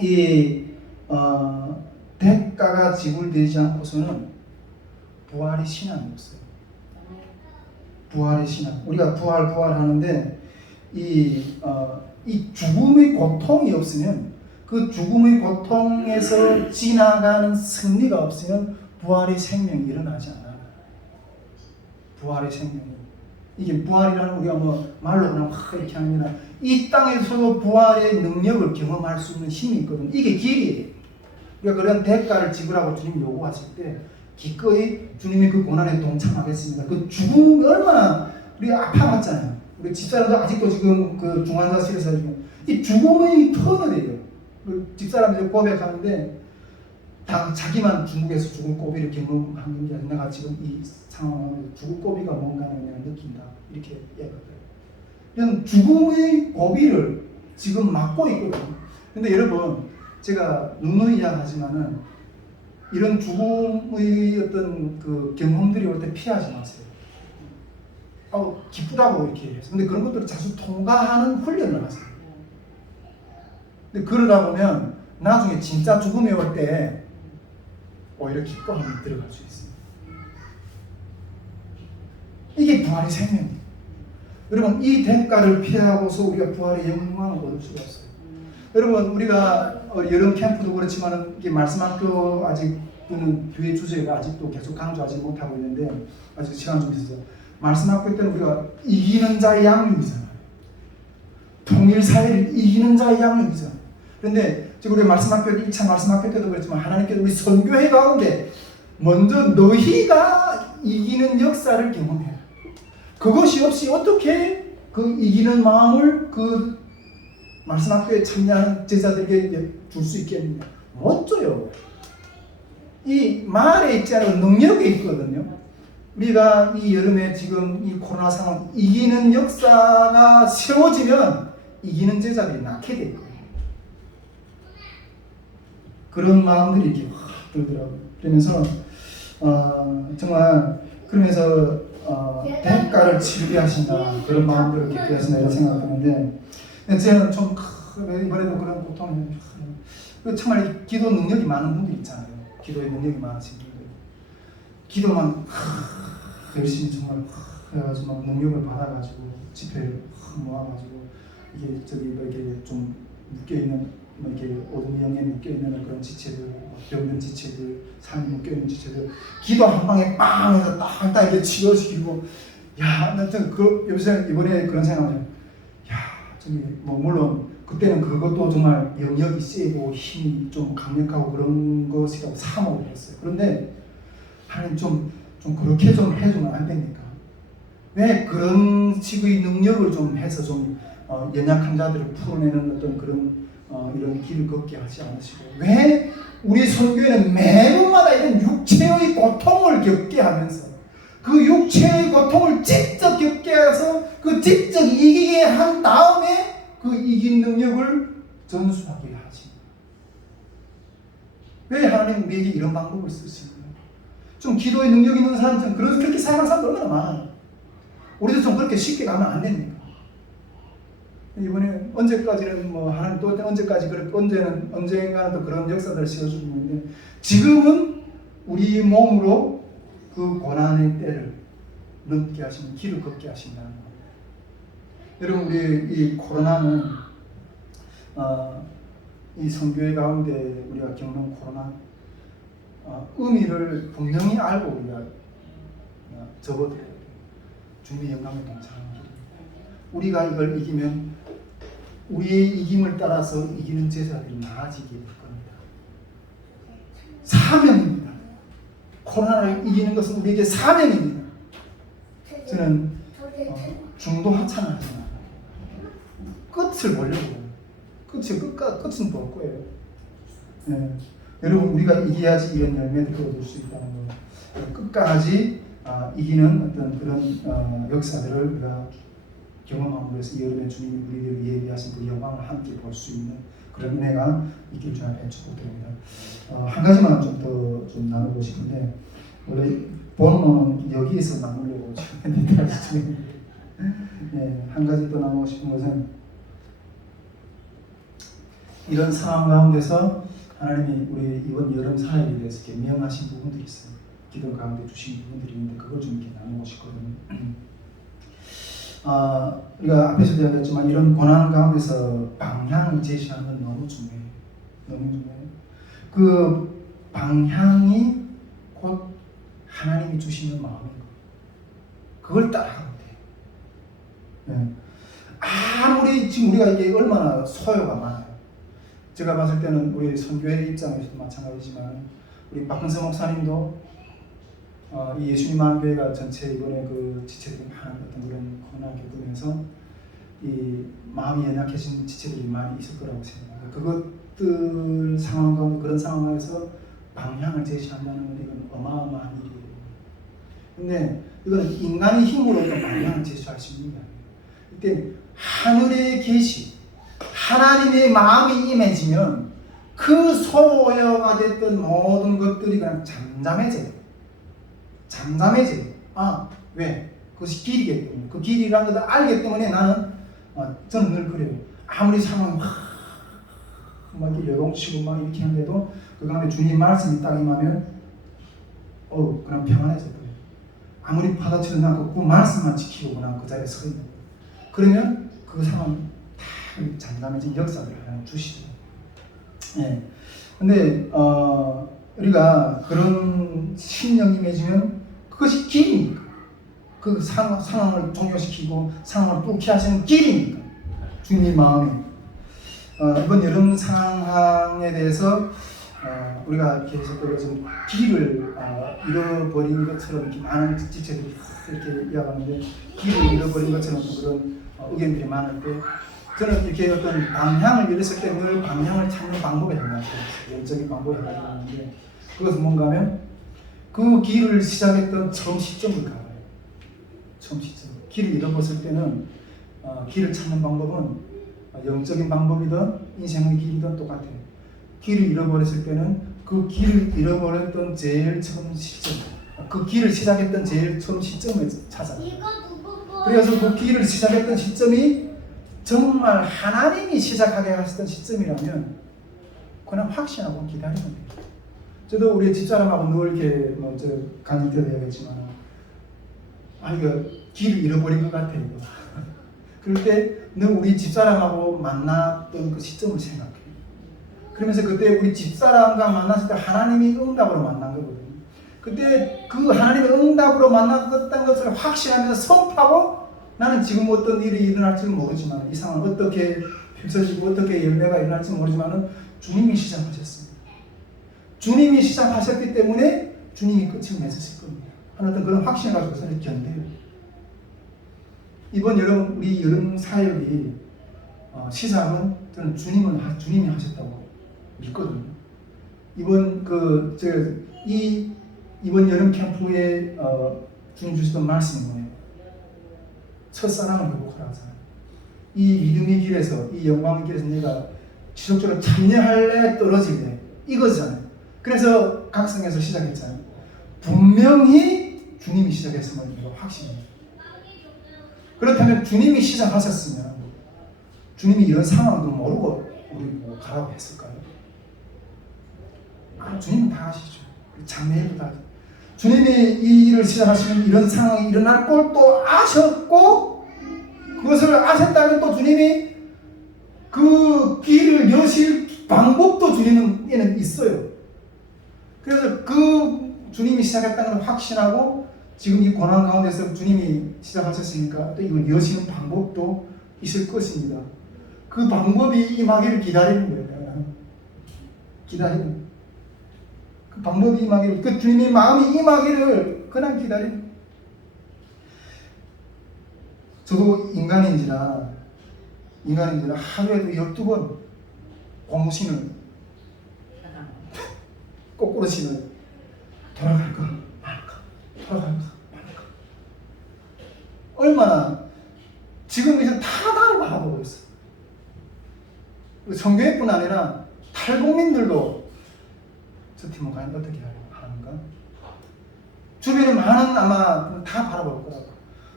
이 대가가 지불되지 않고서는 부활이 신앙이 없어요. 부활의 신앙. 우리가 부활하는데 이 죽음의 고통이 없으면, 그 죽음의 고통에서 지나가는 승리가 없으면 부활의 생명이 일어나지 않아요. 부활의 생명이. 이게 부활이라는 우리가 뭐 말로 그냥 막 이렇게 하는 게 이 땅에서도 부활의 능력을 경험할 수 있는 힘이 있거든요. 이게 길이에요. 우리가 그런 대가를 지불하고 주님이 요구하실 때 기꺼이 주님이 그 고난에 동참하겠습니다. 그 죽음 얼마나 우리 아파봤잖아요. 우리 집사람도 아직도 지금 그 중환자실에서 이 죽음의 터널이에요. 그 집사람이 고백하는데 자기만 중국에서 죽을 고비를 경험하는 게 아니라 내가 지금 이 상황을 죽을 고비가 뭔가를 내가 느낀다. 이렇게 얘기하더라고요. 이런 죽음의 고비를 지금 맞고 있거든요. 근데 여러분 제가 누누이 이야기하지만은 이런 죽음의 어떤 그 경험들이 올 때 피하지 마세요. 기쁘다고 이렇게 해서. 근데 그런 것들을 자주 통과하는 훈련을 하세요. 근데 그러다 보면 나중에 진짜 죽음이 올 때 오히려 기뻐함이 들어갈 수 있어요. 이게 부활의 생명이에요. 여러분 이 대가를 피하고서 우리가 부활의 영광을 얻을 수가 없어요. 여러분 우리가 여름 캠프도 그렇지만 이게 말씀학교 아직은 교회 주제가 아직도 계속 강조하지 못하고 있는데 아직 시간 좀 있어서 말씀학교 때는 우리가 이기는 자의 양육이잖아요. 통일 사회를 이기는 자의 양육이잖아요. 그런데 지금 우리 말씀학교 1차 말씀학교 때도 그랬지만 하나님께서 우리 선교회 가운데 먼저 너희가 이기는 역사를 경험해요. 그것이 없이 어떻게 그 이기는 마음을 그 말씀학교에 참여하는 제자들에게 줄 수 있겠느냐? 못 줘요. 이 말에 있지 않은 능력이 있거든요. 우리가 이 여름에 지금 이 코로나 상황 이기는 역사가 세워지면 이기는 제자들이 낳게 될 거예요. 그런 마음들이 이렇게 확 들더라고요. 그러면서 정말 그러면서 대가를 치르게 하신다, 그런 마음들을 깊게 하신다 이런 생각을 하는데, 저는 좀 이번에도 그런 고통을 정말 기도 능력이 많은 분들 있잖아요. 기도의 능력이 많으신 분들, 기도만 열심히 정말 해가지고 막 능력을 받아가지고 집회를 모아가지고 이게 저기 뭐 이렇게 좀 묶여 있는 뭐 이렇게 어둠 영에 묶여 있는 그런 지체들, 병든 지체들, 삶이 묶여 있는 지체들, 기도 한 방에 빵 해서 딱 이렇게 치료시키고, 야, 나 그 요새 이번에 그런 생각을 해요. 야, 저기 뭐 물론 그때는 그것도 정말 영역이 세고 힘이 좀 강력하고 그런 것이라고 사모를 했어요. 그런데 하나님 좀 그렇게 좀 해주면 안 됩니까? 왜 그런 식의 능력을 좀 해서 좀 연약한 자들을 풀어내는 어떤 그런 이런 길을 걷게 하지 않으시고, 왜 우리 선교회는 매번마다 이런 육체의 고통을 겪게 하면서 그 육체의 고통을 직접 겪게 해서 그 직접 이기게 한 다음에 그 이긴 능력을 전수하게 하지? 왜 하나님 우리에게 이런 방법을 쓰시는 거예요? 좀 기도의 능력 있는 사람들은 그렇게 살아가는 사람들 얼마나 많아요. 우리도 좀 그렇게 쉽게 가면 안 됩니까? 이번에 언제까지는 뭐 하나님 또 언제까지 언젠가는 또 그런 역사들을 씌워주고 있는데, 지금은 우리 몸으로 그 고난의 때를 넘게 하시는, 길을 걷게 하신다는 겁니다. 여러분 우리 이 코로나는 이 선교회 가운데 우리가 겪는 코로나 의미를 분명히 알고 우리가 접어들어야 돼요. 주님의 영광에 동참하는 길입니다. 우리가 이걸 이기면 우리의 이김을 따라서 이기는 제자들이 많아지게 될 겁니다. 사명입니다. 코로나를 이기는 것은 우리에게 사명입니다. 저는 중도 하찮아요. 끝을 보려고. 끝은 볼 거예요. 네. 여러분 우리가 이겨야지 이런 열매를 얻을 수 있다는 거. 끝까지 이기는 어떤 그런 역사들을 우리가 경험함으로 해서 여름에 주님이 우리를 예비하신 그 영광을 함께 볼 수 있는 그런 은혜가 있길 주 앞에 축복드립니다. 한 가지만 좀 더 좀 나누고 싶은데, 원래 본문은 여기에서 나누려고 지금 네, 한 가지 더 나누고 싶은 것은, 이런 상황 가운데서 하나님이 우리 이번 여름 사역에 대해서 이렇게 명하신 부분들이 있어요. 기도 가운데 주신 부분들이 있는데 그걸 좀 이렇게 나누고 싶거든요. 우리가 앞에서도 이야기했지만 이런 고난 가운데서 방향을 제시하는 건 너무 중요해요. 너무 중요해요. 그 방향이 곧 하나님이 주시는 마음인 거예요. 그걸 따라가면 돼요. 네. 아무리 지금 우리가 이게 얼마나 소요가 많아요. 제가 봤을 때는 우리 선교회 입장에서도 마찬가지지만, 우리 박근서 목사님도 이 예수님 마음교회가 전체 이번에 그 지체들이 많은 어떤 그런 고난 겪으면서 이 마음이 연약해진 지체들이 많이 있을 거라고 생각합니다. 그것들 상황 가운데, 그런 상황에서 방향을 제시한다는 건 이건 어마어마한 일이에요. 근데 이건 인간의 힘으로 어떤 방향을 제시할 수 있는 게 아니에요. 이때 하늘의 계시, 하나님의 마음이 임해지면 그 소요가 됐던 모든 것들이 그냥 잠잠해져요. 잠잠해져요. 왜? 그것이 길이기 때문에. 그 길이라는 것을 알기 때문에 나는, 저는 늘 그래요. 아무리 상황이 막 이렇게 요동치고 막 이렇게 하는데도 그 가운데 주님 말씀이 딱 임하면 그냥 평안해져요. 아무리 받아치는 않고 그 말씀만 지키고 그냥 그 자리에 서 있는 거예요. 그러면 그 상황이 다 잠잠해진 역사들을 하나님 주시죠. 예. 근데 우리가 그런 신령이 임해지면 그것이 길이니까, 그 상황을 종료시키고 상황을 뚫게 하시는 길이니까, 주님 마음이. 이번 여름 상황에 대해서 우리가 계속 좀 길을 잃어버린 것처럼 이렇게 많은 지체들이 이렇게 이야기하는데, 길을 잃어버린 것처럼 그런 의견들이 많을 때, 저는 이렇게 어떤 방향을 잃었을 때 늘 방향을 찾는 방법에 해당해요. 영적인 방법에 해당하는데, 그것은 뭔가 하면 그 길을 시작했던 처음 시점을 가요. 처음 시점. 길을 잃어버렸을 때는 길을 찾는 방법은 영적인 방법이든 인생의 길이든 똑같아요. 길을 잃어버렸을 때는 그 길을 잃어버렸던 제일 처음 시점, 그 길을 시작했던 제일 처음 시점을 찾아요. 그래서 그 길을 시작했던 시점이 정말 하나님이 시작하게 하셨던 시점이라면 그냥 확신하고 기다리면 돼요. 저도 우리 집사람하고 늘 이렇게 강의 때도 얘기했지만, 이거 길을 잃어버린 것 같아요. 그럴 때 늘 우리 집사람하고 만났던 그 시점을 생각해요. 그러면서 그때 우리 집사람과 만났을 때 하나님이 응답으로 만난 거거든요. 그때 그 하나님의 응답으로 만났다는 것을 확신하면서 선포하고, 나는 지금 어떤 일이 일어날지 모르지만, 이 상황 어떻게 펼쳐지고 어떻게 열매가 일어날지 모르지만 주님이 시작하셨습니다. 주님이 시작하셨기 때문에 주님이 끝을 맺으실 겁니다. 하는 어떤 그런 확신을 가지고 저는 견뎌요. 이번 우리 여름 사역이 시작은 저는 주님이 하셨다고 믿거든요. 이번 이번 여름 캠프에 주님 주시던 말씀이 뭐예요? 첫사랑을 회복하라 하잖아요. 이 믿음의 길에서, 이 영광의 길에서 내가 지속적으로 참여할래 떨어질래, 이거잖아요. 그래서 각성에서 시작했잖아요. 분명히 주님이 시작했음을 우리가 확신해요. 그렇다면 주님이 시작하셨으면 주님이 이런 상황도 모르고 우리 가라고 했을까요? 주님은 다 아시죠. 장래일도 다 아시죠. 주님이 이 일을 시작하시면 이런 상황이 일어날 걸 또 아셨고, 그것을 아셨다면 또 주님이 그 길을 여실 방법도 주님은 있어요. 그래서 그 주님이 시작했다는 걸 확신하고, 지금 이 고난 가운데서 주님이 시작하셨으니까 또 이걸 여시는 방법도 있을 것입니다. 그 방법이 임하기를 기다리는 거예요. 기다리는. 그 방법이 임하기를, 그 주님의 마음이 임하기를 그냥 기다리는. 저도 인간인지라 하루에도 12번 고무신을, 거꾸로 신을, 돌아갈까 말까, 돌아갈까 말까. 얼마나 지금 되나 탈북민들도 저 팀은 과연 어떻게 하는가? 주변에 많은 아마 다 바라볼 거라고.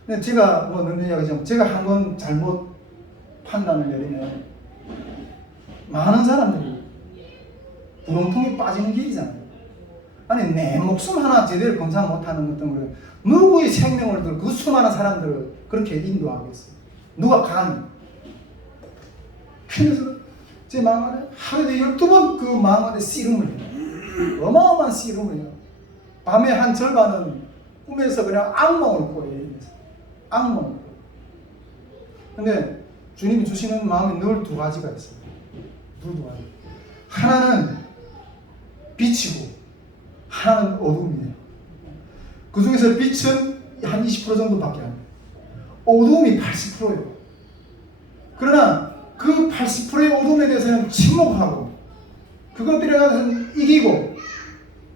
근데 제가 뭐 너무 이야기하자면 제가 한 번 잘못 판단을 내리면 많은 사람들이 부렁통에 빠지는 길이잖아요. 아니 내 목숨 하나 제대로 검사 못하는 어떤 걸 누구의 생명을 들고 그 수많은 사람들을 그렇게 인도하겠어요? 누가 감히? 그래서 제 마음 안에 하루에 12번 그 마음 안에 씨름을 해요. 어마어마한 씨름을 해요. 밤에 한 절반은 꿈에서 그냥 악몽을 꿔요. 악몽을. 근데 주님이 주시는 마음이 늘 두 가지가 있어요. 늘 두 가지. 하나는 빛이고 하나는 어둠이에요. 그 중에서 빛은 한 20% 정도밖에 안 돼요. 어둠이 80%예요. 그러나 그 80%의 어둠에 대해서는 침묵하고 그것들에 대해서는 이기고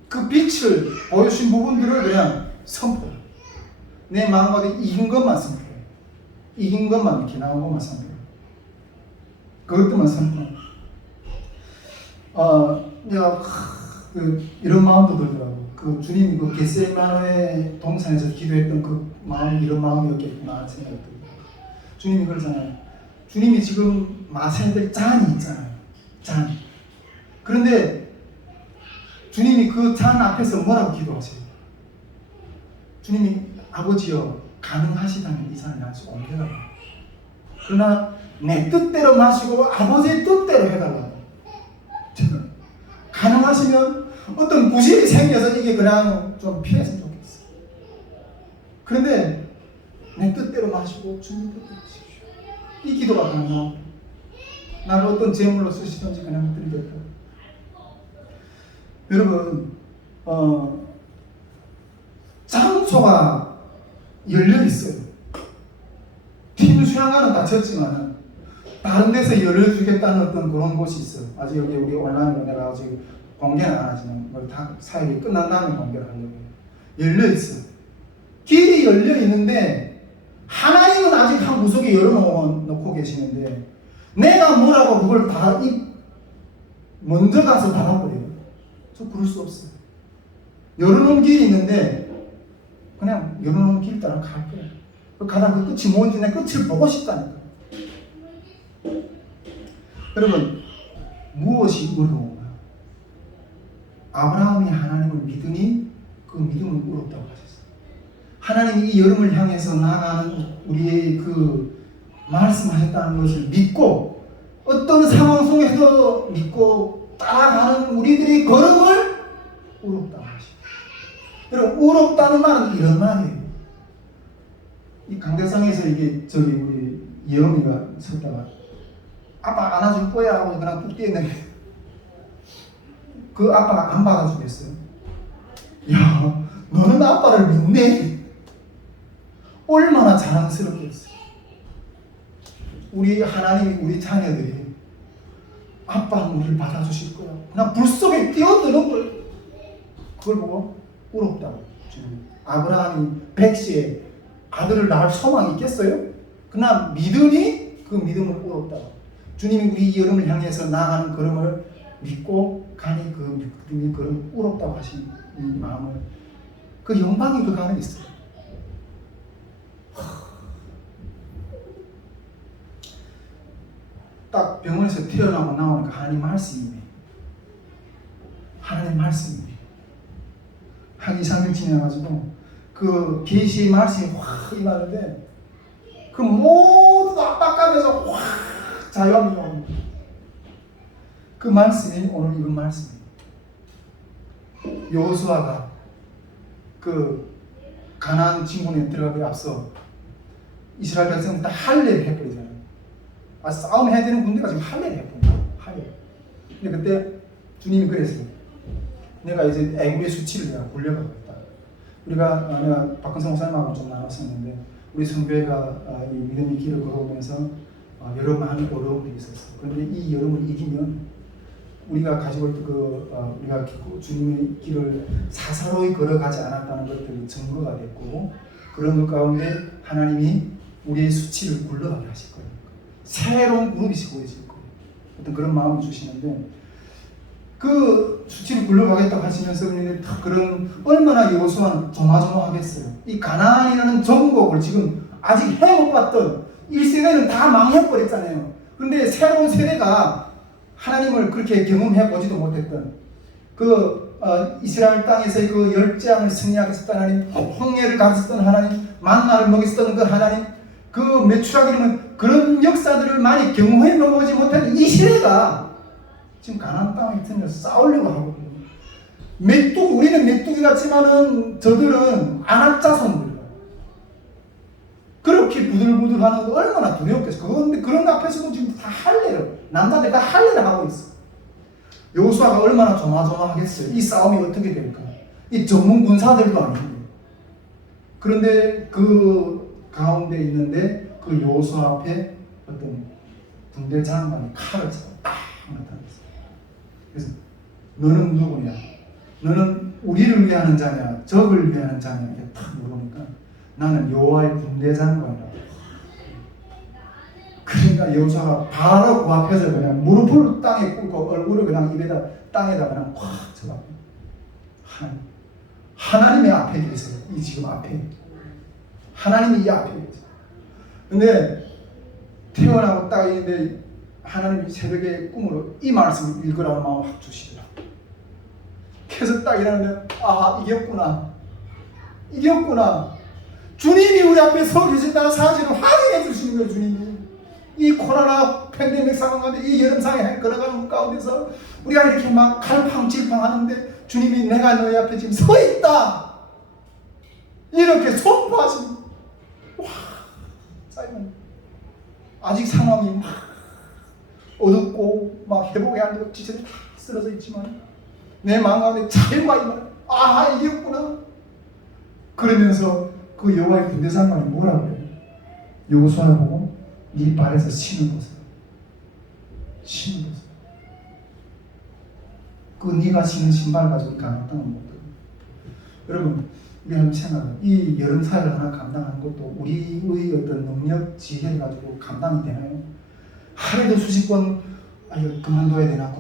그 빛을 보여주신 부분들을 그냥 선포해요. 내 마음 가운데 이긴 것만 선포해요. 이긴 것만 이렇게 나온 것만 선포해요. 그것들만 선포해요. 내가 이런 마음도 들더라고. 그 주님이 그 겟세마네 동산에서 기도했던 그 마음이 이런 마음이었겠구나 하는 생각이 들어요. 주님이 그러잖아요. 주님이 지금 마셔야 잔이 있잖아요. 잔. 그런데 주님이 그 잔 앞에서 뭐라고 기도하세요? 주님이 아버지여 가능하시다면 이 잔을 나한테 옮겨달라. 그러나 내 뜻대로 마시고 아버지의 뜻대로 해달라고. 가능하시면 어떤 부실이 생겨서 이게 그냥 좀 피했으면 좋겠어. 그런데 내 뜻대로 마시고 주님 뜻대로 하십시오. 이 기도가 가능합니다. 나를 어떤 제물로 쓰시든지 그냥 드리겠다. 여러분, 장소가 열려 있어요. 팀 수양관은 닫혔지만 다른 데서 열려주겠다는 어떤 그런 곳이 있어요. 아직 여기 우리 온라인으로 내가 아직 공개는 안 하지만 다 사역이 끝난 다음에 공개를 하려고 해요. 열려 있어요. 길이 열려 있는데 하나님은 아직 한 구석에 열어놓고 계시는데 내가 뭐라고 그걸 다 먼저 가서 닫아버려요. 저 그럴 수 없어요. 열어놓은 길이 있는데 그냥 열어놓은 길 따라 갈 거예요. 가다 그 끝이 뭔지 내 끝을 보고 싶다니까. 여러분, 무엇이 어려운가요? 아브라함이 하나님을 믿으니 그 믿음은 어렵다고 하셨어요. 하나님이 이 여름을 향해서 나아가는 우리의 그 말씀하셨다는 것을 믿고 어떤 상황 속에서도 믿고 따라가는 우리들의 걸음을 어렵다고 하십니다. 여러분, 어렵다는 말은 이런 말이에요. 이 강대상에서 이게 저기 우리 예언이가 섰다가 아빠 안아줄 거야 하고 그냥 뚝 뛰었는데 그 아빠가 안 받아주겠어요. 야, 너는 아빠를 믿네. 얼마나 자랑스럽겠어요. 우리 하나님이 우리 자녀들이 아빠는 우리를 받아주실 거야. 그냥 불 속에 뛰어드는 걸 그걸 보고 울었다고. 아브라함이 백시에 아들을 낳을 소망이 있겠어요? 그러나 믿으니 그 믿음을 울었다고. 주님이 우리 여름을 향해서 나아가는 걸음을 믿고 가니 그 믿음이 걸음 울었다고 하신 이 마음을 그 영광이 그 안에 있어요. 딱 병원에서 태어나고 나오니까 하나님 말씀이네. 하나님 말씀이네. 한 2, 3일 지나가지고 그 계시의 말씀이 확 임하는데 그 모두 압박감에서 확 자유함이 옵니다. 그 말씀이 오늘 이런 말씀입니다. 여호수아가 그 가나안 진군에 들어가기 앞서 이스라엘 백성은 다 할례를 해버리잖아요. 싸움 해야 되는 군대가 지금 할례를 해버립니다. 할례. 근데 그때 주님이 그랬어요. 내가 이제 애굽의 수치를 내가 굴려가고 있다. 내가 박근성 목사님하고 좀 나눴었는데 우리 성교회가 이 믿음의 길을 걸어오면서 여러 많은 어려움들이 있었어요. 그런데 이 여름을 이기면 우리가 가지고 있던 우리가 주님의 길을 사사로이 걸어가지 않았다는 것들이 증거가 됐고 그런 것 가운데 하나님이 우리의 수치를 굴러가게 하실 거예요. 새로운 그룹이 보여질 거예요. 어떤 그런 마음을 주시는데 그 수치를 굴러가겠다고 하시면서 그런 얼마나 여호수아는 조마조마하겠어요. 이 가나안이라는 정복을 지금 아직 해못 봤던 1세대는 다 망해버렸잖아요. 그런데 새로운 세대가 하나님을 그렇게 경험해 보지도 못했던 이스라엘 땅에서의 그 열재앙을 승리하셨던 하나님, 홍해를 가르쳤던 하나님, 만나를 먹였던 그 하나님, 그 메추라기는 그런 역사들을 많이 경험해 보지 못한 이 시대가 지금 가나안 땅에 들려 싸우려고 하거든요. 우리는 메뚜기 같지만은 저들은 아낙 자손들. 그렇게 부들부들하는 거 얼마나 두려웠겠어. 그런데 그런 앞에서도 지금 다 할례를, 남자들 다 할례를 하고 있어. 여호수아가 얼마나 조마조마하겠어요. 이 싸움이 어떻게 될까? 이 전문 군사들도 아닌데. 그런데 그 가운데 있는데 그 여호수아 앞에 어떤 군대 장관이 칼을 잡아 딱 나타났어요. 그래서 너는 누구냐? 너는 우리를 위하는 자냐? 적을 위하는 자냐? 이렇게 탁 물으니까 나는 여호와의 군대 장관이라고. 그러니까 여호수아가 바로 그 앞에서 그냥 무릎을 땅에 꿇고 얼굴을 그냥 땅에다 그냥 콱 쳐박고 하나님의 앞에 계세요. 이 지금 앞에 하나님이 이 앞에 계세요. 근데 태어나고 딱 있는데 하나님이 새벽에 꿈으로 이 말씀을 읽으라는 마음을 확 주시더라고요. 그래서 딱 일어나는데 이겼구나. 주님이 우리 앞에 서 계신다는 사실을 확인해 주시는 거예요. 주님이 이 코로나 팬데믹 상황 가운데 이 여름 상황에 걸어가는 가운데서 우리가 이렇게 막 갈팡질팡 하는데 주님이 내가 너희 앞에 지금 서 있다 이렇게 선포하시는. 와, 사이먼 아직 상황이 막 어둡고 막 회복이 안 되고 지체들이 다 쓰러져 있지만 내 마음 가운데 자유가 이겼구나. 그러면서 그 여호와의 군대 장관이 뭐라고 그래요? 여호수아를 보고 네 발에서 신을 벗어라. 그 네가 신은 신발 가지고 가나안 땅을 못 들어. 여러분 우리 한번 생각해. 이 여름 사회를 하나 감당하는 것도 우리의 어떤 능력, 지혜를 가지고 감당이 되나요? 하루에도 수십 번 이거 그만둬야 되나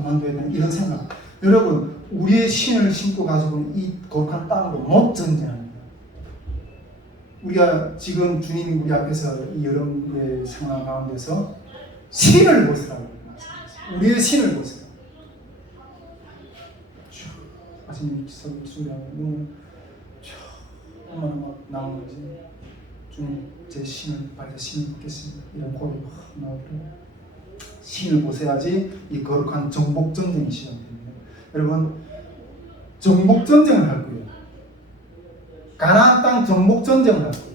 이런 생각. 여러분 우리의 신을 신고 가지고 이 거룩한 땅으로 못 전쟁합니다. 우리가 지금 주님이 우리 앞에서 이 여러분의 상황 가운데서 신을 벗으라고 말씀하셨어요. 우리의 신을 벗으라고. 아침에 기도하고 너무 얼마나 막 나오는 거지. 주님 제 발에서 신을 벗겠습니다. 이런 고백이 나오더라고요. 신을 벗어야지 이 거룩한 정복전쟁이 시작됩니다. 여러분 정복전쟁을 할 거예요. 가나안 땅 정복전쟁을 할 거예요.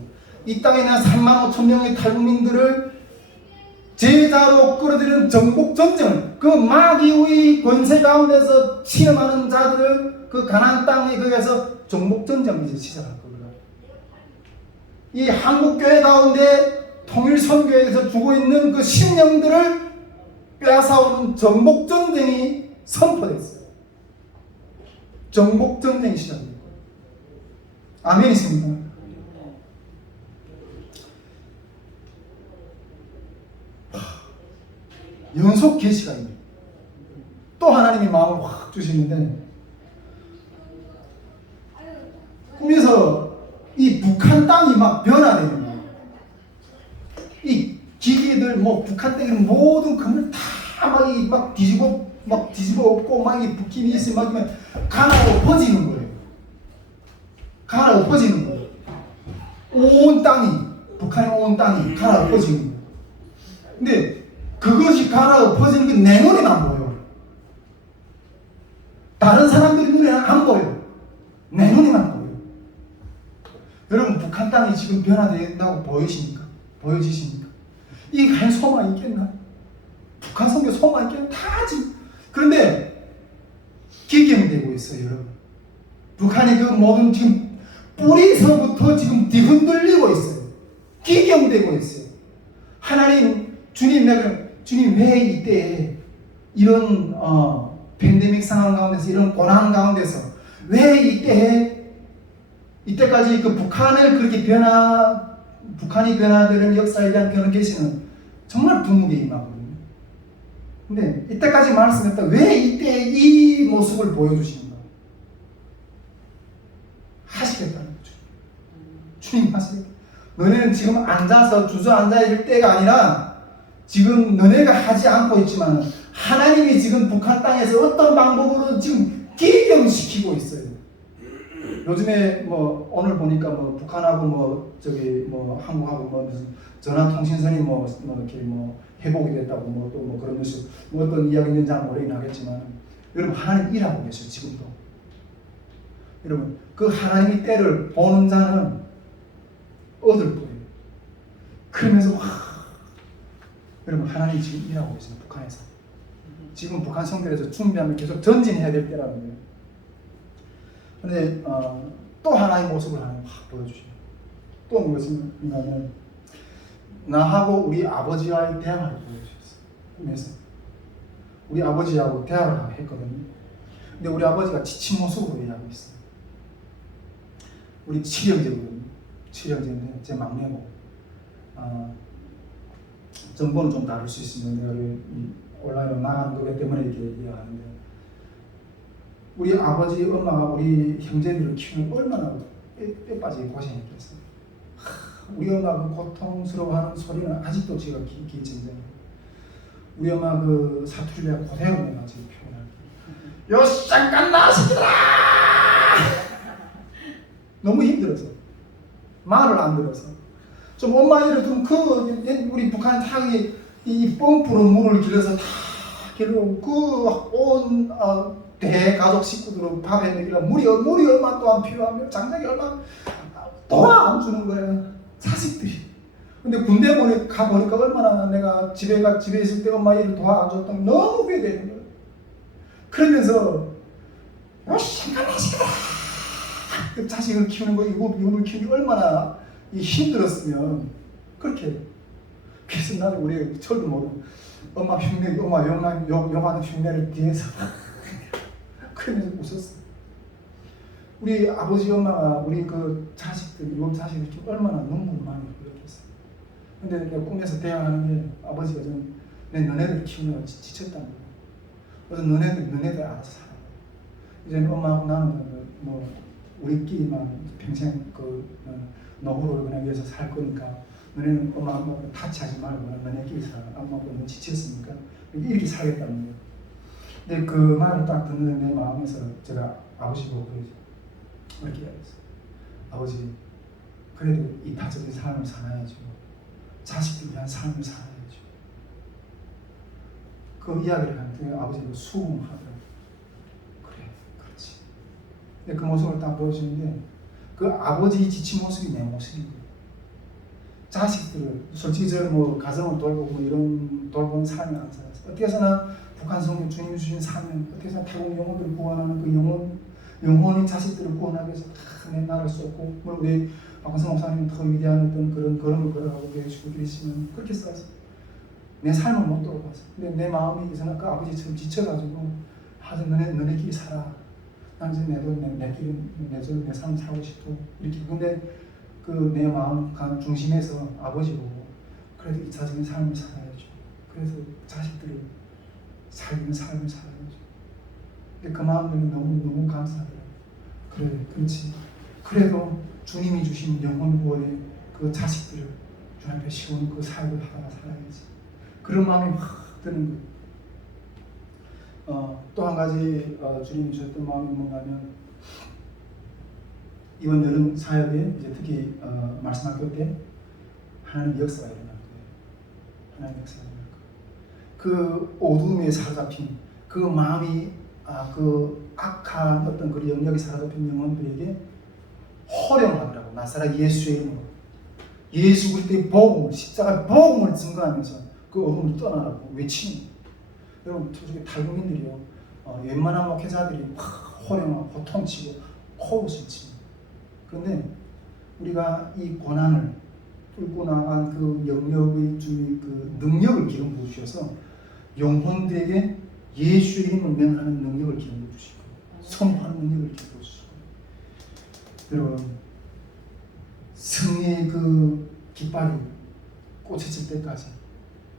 이 땅에 있는 3만 5천 명의 탈북민들을 제자로 끌어들이는 정복전쟁을, 그 마귀의 권세 가운데서 침하는 자들을 그 가나안 땅에 거기에서 정복전쟁을 이제 시작할 겁니다. 이 한국교회 가운데 통일선교회에서 주고 있는 그 신령들을 빼앗아오는 정복전쟁이 선포됐어요. 정복전쟁이 시작됩니다. 아멘 있습니다. 연속 계시가 있네요. 또 하나님이 마음을 확 주시는데 꿈에서 이 북한 땅이 막 변화되는 거예요. 이 기계들 북한 땅에 모든 건물 다 막 뒤집어 엎고 막 이 북힘이 있으면 막 가나가 엎어지는 거예요. 가나가 엎어지는 거예요. 온 땅이, 북한의 온 땅이 가나가 엎어지는 거예요. 근데 그것이 가나가 엎어지는 게 내 눈에만 보여. 다른 사람들의 눈에는 안 보여. 내 눈에만 보여. 여러분 북한 땅이 지금 변화된다고 보이십니까? 보여지십니까? 이게 과연 소망이 있겠나? 북한 선교 소망이 있겠나? 다 지금. 그런데 기경되고 있어요, 여러분. 북한이 그 모든 지금 뿌리서부터 지금 뒤흔들리고 있어요. 기경되고 있어요. 하나님, 주님 왜 이때 이런 팬데믹 상황 가운데서 이런 고난 가운데서 왜 이때까지 그 북한을 그렇게 북한이 변화되는 역사에 대한 변화 계시는 정말 두목에 임하거든요. 근데 이때까지 말씀했다. 왜 이때 이 모습을 보여주시는가? 하시겠다는 거죠. 주님 하시겠다. 너네는 지금 앉아서 주저앉아 있을 때가 아니라 지금 너네가 하지 않고 있지만 하나님이 지금 북한 땅에서 어떤 방법으로 지금 기경시키고 있어요. 요즘에 뭐 오늘 보니까 뭐 북한하고 뭐 저기 뭐 한국하고 뭐 무슨 전화통신선이 뭐 이렇게 뭐 회복이 됐다고 뭐 또 뭐 그런 뉴스 뭐 어떤 이야기인지 잘 모르긴 하겠지만 여러분 하나님 일하고 계셔요 지금도. 여러분 그 하나님이 때를 보는 자는 얻을 거예요. 그러면서 여러분 하나님 지금 일하고 계세요 북한에서. 지금 북한 성들에서 준비하면 계속 전진해야 될 때라는 거예요. 그런데 또 하나의 모습을 하나님 확 보여주셔요. 또 무엇이냐면 나하고 우리 아버지와의 대화를 보여주셨어요. 꿈에서 우리 아버지하고 대화를 했거든요. 근데 우리 아버지가 지친 모습으로 일하고 있어요. 우리 7형제거든요. 7형제인데 제 막내고 정보는 좀 다를 수 있습니다. 내가 온라인으로 나가는 거기 때문에 이렇게 이야기하는데 우리 아버지, 엄마가 우리 형제들을 키우는 얼마나 뼈 빠지게 고생했겠어요. 우리 엄마 그 고통스러워하는 소리는 아직도 제가 기억해요. 우리 엄마 그 사투리가 그대로 내가 지금 표현할게요. 요 쌍간 나시더라! 너무 힘들어서 말을 안 들어서 좀 엄마 예를 들면 우리 북한 타기 이 펌프로 물을 길러서 다 길러 그온 대가족 식구들은 밥에 먹이려 물이 얼마 또한 필요하며 장작이 얼마 도와 안 주는 거예요 자식들이. 근데 군대 가보니까 얼마나 내가 집에 있을 때 엄마 일을 도와 안 줬던 너무 후회되는 거예요. 그러면서 그 자식을 키우는 거 이걸 키우는 게 얼마나 힘들었으면 그렇게. 그래서 나는 우리 철도 모르고 엄마 흉내 욕하는 흉내를 뒤에서 그러면서 웃었어. 우리 아버지 엄마가 우리 그 자식들 이번 자식을 얼마나 눈물 많이 흘렸겠어. 근데 내가 꿈에서 대화하는 게 아버지가 좀 너네들 키우느라 지쳤다는 거야. 그래서 너네들 알아서 살아. 이제 엄마하고 나는 뭐 우리끼리만 평생 노후를 그냥 위해서 살 거니까 너네는 엄마하고 타치하지 말고 너네끼리 살아. 엄마하고 너무 지쳤으니까 이렇게 살겠다는 거예요. 근데 그 말을 딱 듣는 내 마음에서 제가 아버지 보고 이렇게 이야기했어요. 아버지, 그래도 이타적인 삶을 살아야죠. 자식들 위한 삶을 살아야죠. 그 이야기를 하는데 아버지가 수긍하더라고요. 그래, 그렇지. 근데 그 모습을 딱 보여주는데 그 아버지 지친 모습이 내 모습인 거예요. 자식들을 솔직히 저는 뭐 가정을 돌보고 뭐 이런 돌보는 삶을 안 살았어요. 어떻게 해서나 북한 성경 주님이 주신 사명, 어떻게 해서나 태국 영혼들을 구원하는 그 영혼이 자식들을 구원하기 위해서 내 나라를 쏟고, 물론 우리 박원성 목사님은 더 위대한 어떤 그런 걸음을 걸어가고 계시고 계시지만 그렇게 살았어요. 내 삶을 못 돌아봤어. 근데 내 마음이 이제는 그 아버지처럼 지쳐가지고 하여튼 너네끼리 살아. 난 이제 내 삶을 살고 싶고 이렇게. 근데 그 내 마음 중심에서 아버지 보고 그래도 이차적인 삶을 살아야죠. 그래서 자식들을 살리는 삶을 살아야죠. 근데 그 마음들이 너무 감사하더라고요. 그래, 그렇지. 그래도 주님이 주신 영혼 구원의 그 자식들을 주 앞에 세우는 그 삶을 하나 살아야지. 그런 마음이 확 드는 거예요. 또 한 가지 주님이 주셨던 마음이 뭔가면 이번 여름 사역에 이제 특히 말씀학교 때 하나님 역사가 일어날 거예요. 하나님 역사가 일어날 거예요. 그 어둠에 사로잡힌 그 마음이 그 악한 어떤 그 영역이 사로잡힌 영혼들에게 호령하더라고. 나사렛 예수의 이름으로 예수 그리스도의 복음을 십자가 복음을 증거하면서 그 어둠을 떠나라고 외치는. 여러분 솔직히 탈북민들이요 웬만한 목회자들이 막 호령하고 호통치고 코웃을 치고. 그런데 우리가 이 고난을 뚫고 나간 그 영역의 주의 그 능력을 기름 부으셔서 영혼들에게 예수의 이름을 명하는 능력을 기름 부으시고 선포하는 능력을 기름 부으시고. 여러분 승리의 그 깃발이 꽂혀질 때까지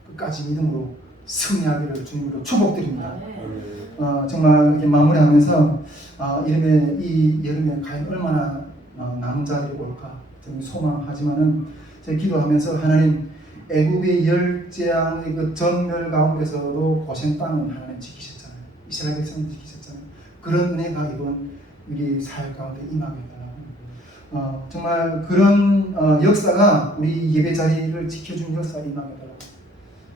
끝까지 믿음으로 승리하기를 주님으로 축복드립니다. 정말 이렇게 마무리하면서 이 여름에 과연 얼마나 남은 자들이 올까 좀 소망하지만은 제가 기도하면서 하나님 애굽의 열재앙의 그 전멸 가운데서도 고센 땅은 하나님 지키셨잖아요. 이스라엘 백성 지키셨잖아요. 그런 은혜가 이번 우리 사회 가운데 임하게 달라고. 정말 그런 역사가 우리 예배 자리를 지켜준 역사가 임하게 달라고.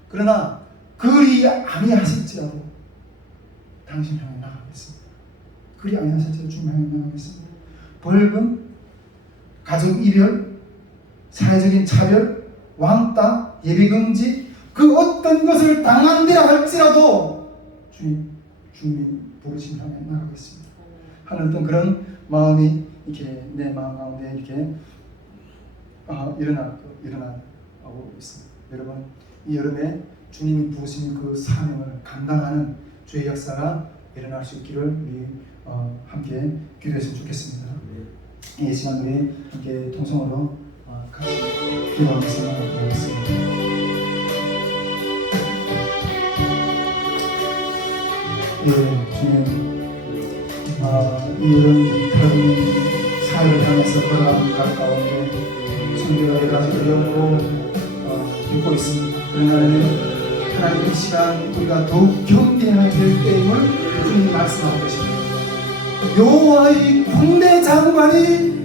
그러나 그리 아니하실지라도 당신 향해 나가겠습니다. 그리 아니하실지라도 주님 향해 나가겠습니다. 벌금, 가족 이별, 사회적인 차별, 왕따, 예비금지 그 어떤 것을 당한다라 할지라도 주님이 부르심 향해 나가겠습니다. 하는 어떤 그런 마음이 이렇게 내 마음 가운데 이렇게 일어나고 있습니다. 여러분 이 여름에 주님이 부으신 그 사명을 감당하는 주의 역사가 일어날 수 있기를 우리 함께 기도했으면 좋겠습니다. 이 시간 우리 함께 통성으로 같이 기도하면서 나가보겠습니다. 주님 이 여름 다른 사회를 향해서 걸어가는 각 가운데 성교가 여러 가지 어려움으로 겪고 있습니다. 그러나 하나님 이 시간 우리가 더욱 경계해야 될 때임을 주님 말씀하고 계십니다. 여호와의 군대 장관이